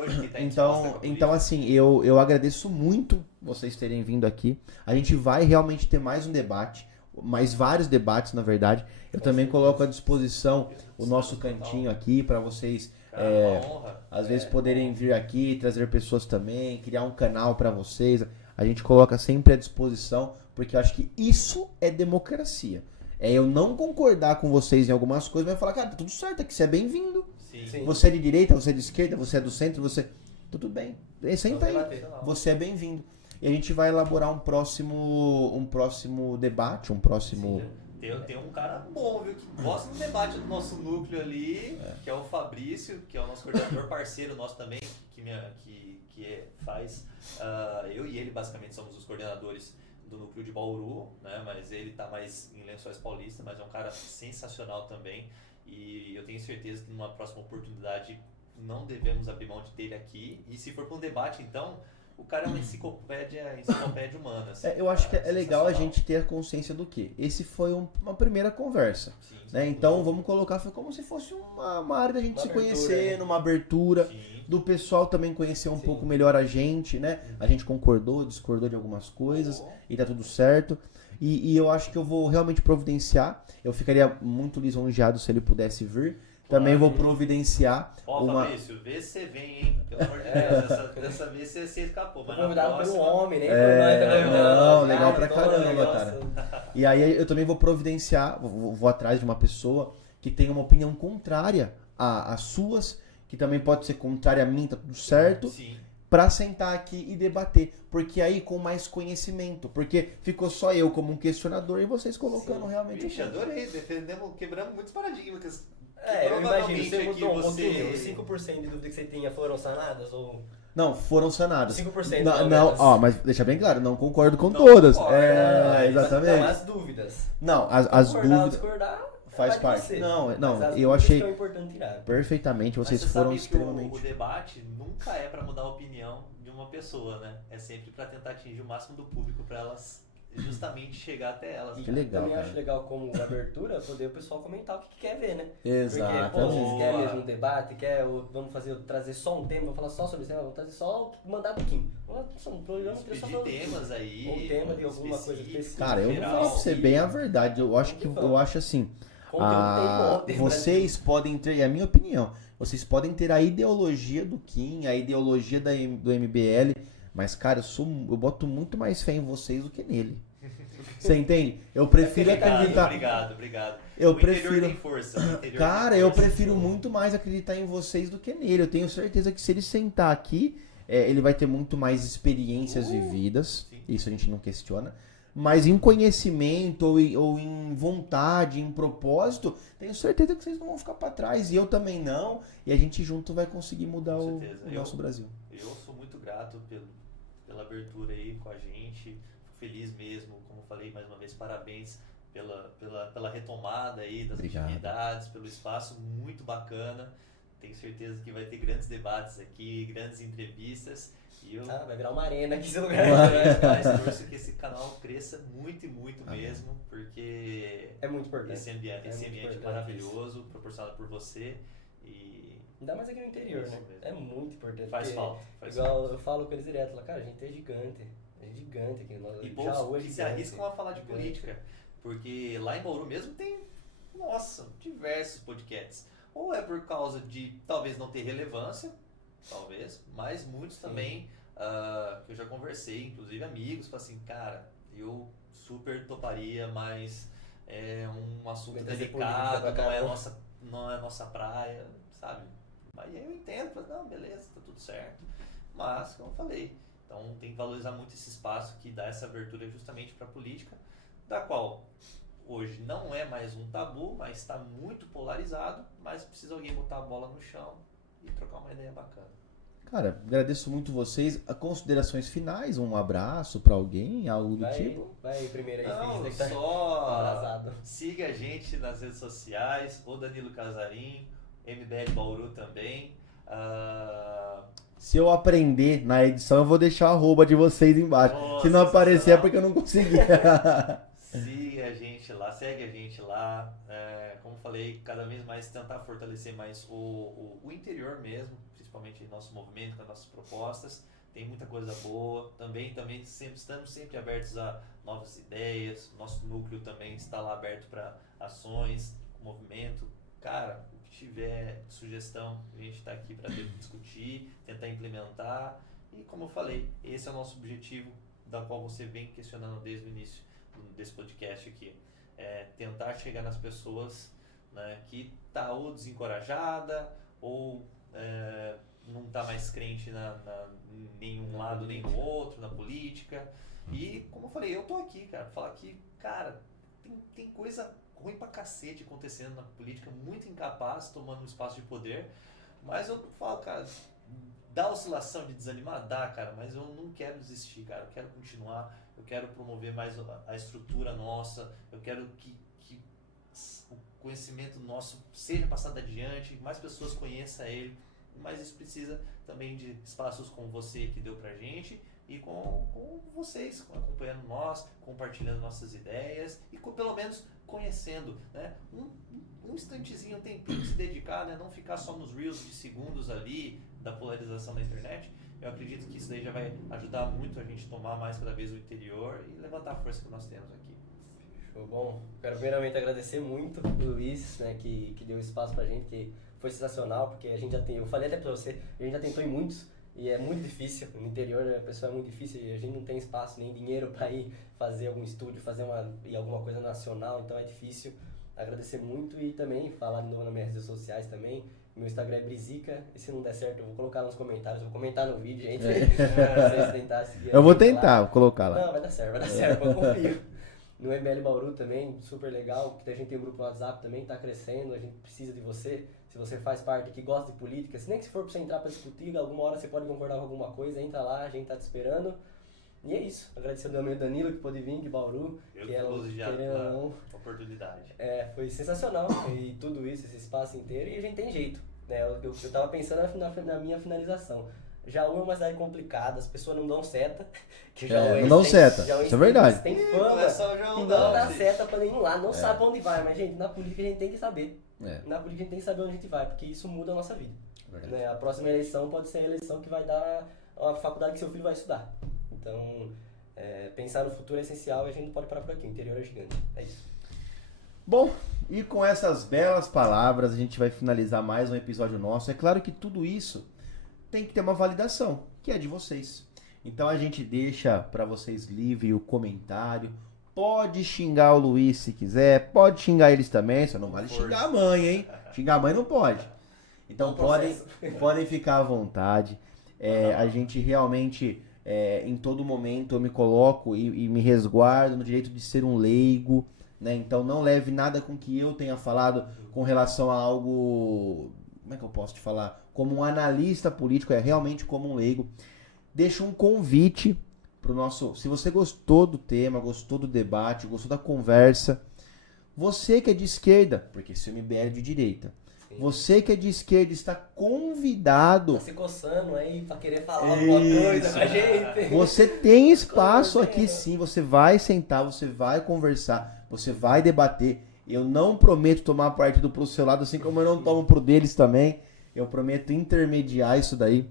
hoje que tá indisposta com a Então política. assim, eu agradeço muito vocês terem vindo aqui. A gente vai realmente ter mais um debate, mais vários debates, na verdade. Eu também coloco à disposição o nosso cantinho aqui para vocês, Cara, uma honra. às vezes, poderem vir aqui, trazer pessoas também, criar um canal para vocês. A gente coloca sempre à disposição, porque eu acho que isso é democracia. É eu não concordar com vocês em algumas coisas, mas falar, cara, tá tudo certo, aqui você é bem-vindo. Sim. Sim. Você é de direita, você é de esquerda, você é do centro, você... Tudo bem. Senta aí. Debater. Você é bem-vindo. E a gente vai elaborar um próximo debate, um próximo... Tem um cara bom, viu? Que gosta do debate do nosso núcleo ali, que é o Fabrício, que é o nosso coordenador parceiro nosso também, faz. Eu e ele basicamente somos os coordenadores do núcleo de Bauru, né? Mas ele tá mais em Lençóis Paulista, mas é um cara sensacional também. E eu tenho certeza que numa próxima oportunidade não devemos abrir mão de ter ele aqui. E se for para um debate, então, o cara é uma enciclopédia humana. Assim, Eu acho que é legal a sensacional. gente ter consciência do que esse foi uma primeira conversa. Sim, Né? Então vamos colocar, foi como se fosse uma área da gente Uma se abertura, conhecer, né? numa abertura, Sim. do pessoal também conhecer um Sim. pouco melhor a gente, né? A gente concordou, discordou de algumas coisas e tá tudo certo. E eu acho que eu vou realmente providenciar. Eu ficaria muito lisonjeado se ele pudesse vir. Também vou providenciar Ó, uma. Fabrício, vê se você vem, hein? Pelo amor de Deus, dessa vez você escapou. Fui Mas na convidado pelo próxima... homem, nem Não, legal pra então, caramba, negócio. cara. E aí eu também vou providenciar, vou atrás de uma pessoa que tem uma opinião contrária às suas, que também pode ser contrária a mim, tá tudo certo, Sim. pra sentar aqui e debater. Porque aí com mais conhecimento. Porque ficou só eu como um questionador e vocês colocando realmente. Vixe, adorei. Quebramos muitos paradigmas. Eu imagino, você Provavelmente mudou um aqui pouquinho. Os 5% de dúvida que você tinha foram sanadas? Ou Não, foram sanadas. 5% Não, pelo não, menos? ó, mas deixa bem claro, não concordo com Não todas. concordo, Não, Exatamente. as dúvidas. Não, as Concordar ou dúvidas. discordar, Faz de parte. você. Não, Mas não, as eu dúvidas achei que é importante tirar. perfeitamente. Mas Vocês você foram sabe que extremamente. o debate nunca é para mudar a opinião de uma pessoa, né? É sempre para tentar atingir o máximo do público, para elas justamente chegar até elas. E Que legal, também cara. acho legal como abertura poder o pessoal comentar o que quer ver, né? Exatamente. Porque, pô, vocês Boa. querem mesmo um debate, vamos trazer só um tema, vamos falar só sobre isso, vamos trazer só, mandar um pouquinho. Um programa que só Pedir falando temas aí. ou tema de alguma coisa específica. Cara, eu vou geral, falar pra você bem a verdade. Eu acho assim. Conteúdo tem monte, Vocês podem ter, é a minha opinião, vocês podem ter a ideologia do Kim, a ideologia do MBL, mas, cara, eu boto muito mais fé em vocês do que nele. Você entende? Eu prefiro acreditar. Obrigado. Eu O interior prefiro. tem força. o interior Cara, tem eu força. prefiro muito mais acreditar em vocês do que nele. Eu tenho certeza que se ele sentar aqui, ele vai ter muito mais experiências vividas. Sim. Isso a gente não questiona. Mas em conhecimento ou em vontade, em propósito, tenho certeza que vocês não vão ficar pra trás. E eu também não. E a gente junto vai conseguir mudar Com o certeza. nosso Brasil. Eu sou muito grato pela abertura aí com a gente. Fico feliz mesmo, como falei mais uma vez, parabéns pela retomada aí das Obrigado. atividades, pelo espaço muito bacana. Tenho certeza que vai ter grandes debates aqui, grandes entrevistas. E eu vai virar uma arena aqui esse lugar. mais torço que esse canal cresça muito e muito mesmo, porque É muito importante. esse ambiente muito importante maravilhoso, proporcionado por você. E Ainda mais aqui no interior, Isso né? mesmo. É muito importante. faz porque, falta. Igual eu falo com eles direto, lá, cara, a gente é gigante. A gente é gigante aqui. E Jaú poucos é que se gigante, arriscam a falar de gigante. política. Porque lá em Bauru mesmo tem, nossa, diversos podcasts. Ou é por causa de talvez não ter relevância, talvez, mas muitos Sim. também, que eu já conversei, inclusive amigos, falam assim, cara, eu super toparia, mas é um assunto Vai trazer delicado, política pra não é, cá. não é nossa praia, sabe? Aí eu entendo, falo, não, beleza, tá tudo certo. Mas, como eu falei, então tem que valorizar muito esse espaço que dá essa abertura justamente para a política, da qual hoje não é mais um tabu, mas está muito polarizado, mas precisa alguém botar a bola no chão e trocar uma ideia bacana. Cara, agradeço muito vocês. Considerações finais, um abraço pra alguém, algo do tipo? Vai primeiro aí, Não, Feliz, né, que tá só atrasado. siga a gente nas redes sociais, o Danilo Casarim, MBL Bauru também. Se eu aprender na edição, eu vou deixar o arroba de vocês embaixo. Nossa, Se não aparecer é sensacional. porque eu não consegui. Siga a gente lá, segue a gente lá. Como falei, cada vez mais tentar fortalecer mais o interior mesmo, principalmente nosso movimento, com as nossas propostas. Tem muita coisa boa. Também estamos sempre abertos a novas ideias. Nosso núcleo também está lá aberto para ações, movimento. Cara, o que tiver sugestão, a gente está aqui para discutir, tentar implementar. E como eu falei, esse é o nosso objetivo, da qual você vem questionando desde o início desse podcast aqui. É tentar chegar nas pessoas, né, que tá ou desencorajada ou não tá mais crente em nenhum lado nem no outro, na política. E como eu falei, eu tô aqui, cara, pra falar que, cara, tem coisa ruim pra cacete acontecendo na política, muito incapaz, tomando um espaço de poder. Mas eu falo, cara, dá oscilação de desanimar? Dá, cara, mas eu não quero desistir, cara, eu quero continuar. Eu quero promover mais a estrutura nossa, eu quero que o conhecimento nosso seja passado adiante, mais pessoas conheçam ele, mas isso precisa também de espaços como você que deu pra gente e com vocês, acompanhando nós, compartilhando nossas ideias e pelo menos conhecendo, né? Um instantezinho, um tempinho de se dedicar, né? Não ficar só nos reels de segundos ali da polarização da internet. Eu acredito que isso daí já vai ajudar muito a gente tomar mais cada vez o interior e levantar a força que nós temos aqui. Show. Bom, quero primeiramente agradecer muito o Luiz, né, que deu espaço pra gente, que foi sensacional, porque a gente eu falei até pra você, a gente já tentou em muitos e é muito difícil, no interior a pessoa é muito difícil e a gente não tem espaço nem dinheiro pra ir fazer algum estúdio, fazer alguma coisa nacional, então é difícil. Agradecer muito e também falar de novo nas minhas redes sociais também. Meu Instagram é Brizica, e se não der certo eu vou colocar nos comentários, vou comentar no vídeo, gente. Vocês tentar seguir. Eu vou tentar colocar lá. Não, vai dar certo, eu confio. No MBL Bauru também, super legal, que a gente tem um grupo no WhatsApp também, tá crescendo, a gente precisa de você. Se você faz parte que gosta de política, se nem que se for pra você entrar pra discutir, alguma hora você pode concordar com alguma coisa, entra lá, a gente tá te esperando. E é isso. Agradecer ao meu amigo Danilo que pôde vir de Bauru. Eu que que vou elogiar querendo ou não, a oportunidade. foi sensacional. E tudo isso, esse espaço inteiro. E a gente tem jeito. Né? Eu tava pensando na minha finalização. Jaú é uma cidade complicada, as pessoas não dão seta. Que não dão seta, isso é verdade. Tem fama Não é só o que Jaú, não não, dá gente. seta pra nenhum lado, não sabe pra onde vai. Mas, gente, na política a gente tem que saber. É. Na política a gente tem que saber onde a gente vai, porque isso muda a nossa vida. Verdade. Né? A próxima eleição pode ser a eleição que vai dar a faculdade que seu filho vai estudar. Então, pensar no futuro é essencial e a gente não pode parar por aqui. O interior é gigante. É isso. Bom, e com essas belas palavras a gente vai finalizar mais um episódio nosso. É claro que tudo isso tem que ter uma validação, que é de vocês. Então a gente deixa para vocês livre o comentário. Pode xingar o Luiz se quiser, pode xingar eles também, só não vale xingar a mãe, hein? Xingar a mãe não pode. Então podem ficar à vontade. A gente realmente, em todo momento, eu me coloco e me resguardo no direito de ser um leigo, né? Então não leve nada com que eu tenha falado com relação a algo, como é que eu posso te falar? Como um analista político, é realmente como um leigo. Deixo um convite pro nosso, se você gostou do tema, gostou do debate, gostou da conversa, você que é de esquerda, porque esse MBL é de direita, sim. Você que é de esquerda está convidado. Tá se coçando aí pra querer falar alguma coisa com a gente. Você tem espaço aqui sim, você vai sentar, você vai conversar, você vai debater. Eu não prometo tomar partido pro seu lado, assim como eu não tomo pro deles também. Eu prometo intermediar isso daí.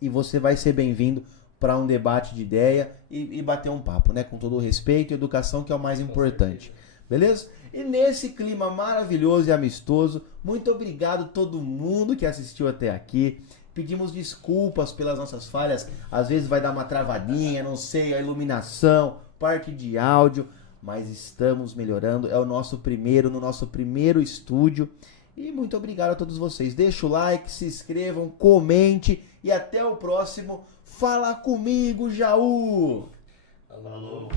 E você vai ser bem-vindo para um debate de ideia e bater um papo, né? Com todo o respeito e educação, que é o mais importante. Beleza? E nesse clima maravilhoso e amistoso, muito obrigado a todo mundo que assistiu até aqui. Pedimos desculpas pelas nossas falhas. Às vezes vai dar uma travadinha, não sei, a iluminação, parte de áudio. Mas estamos melhorando. É o nosso primeiro estúdio. E muito obrigado a todos vocês. Deixa o like, se inscrevam, comente. E até o próximo Fala Comigo, Jaú! Falou!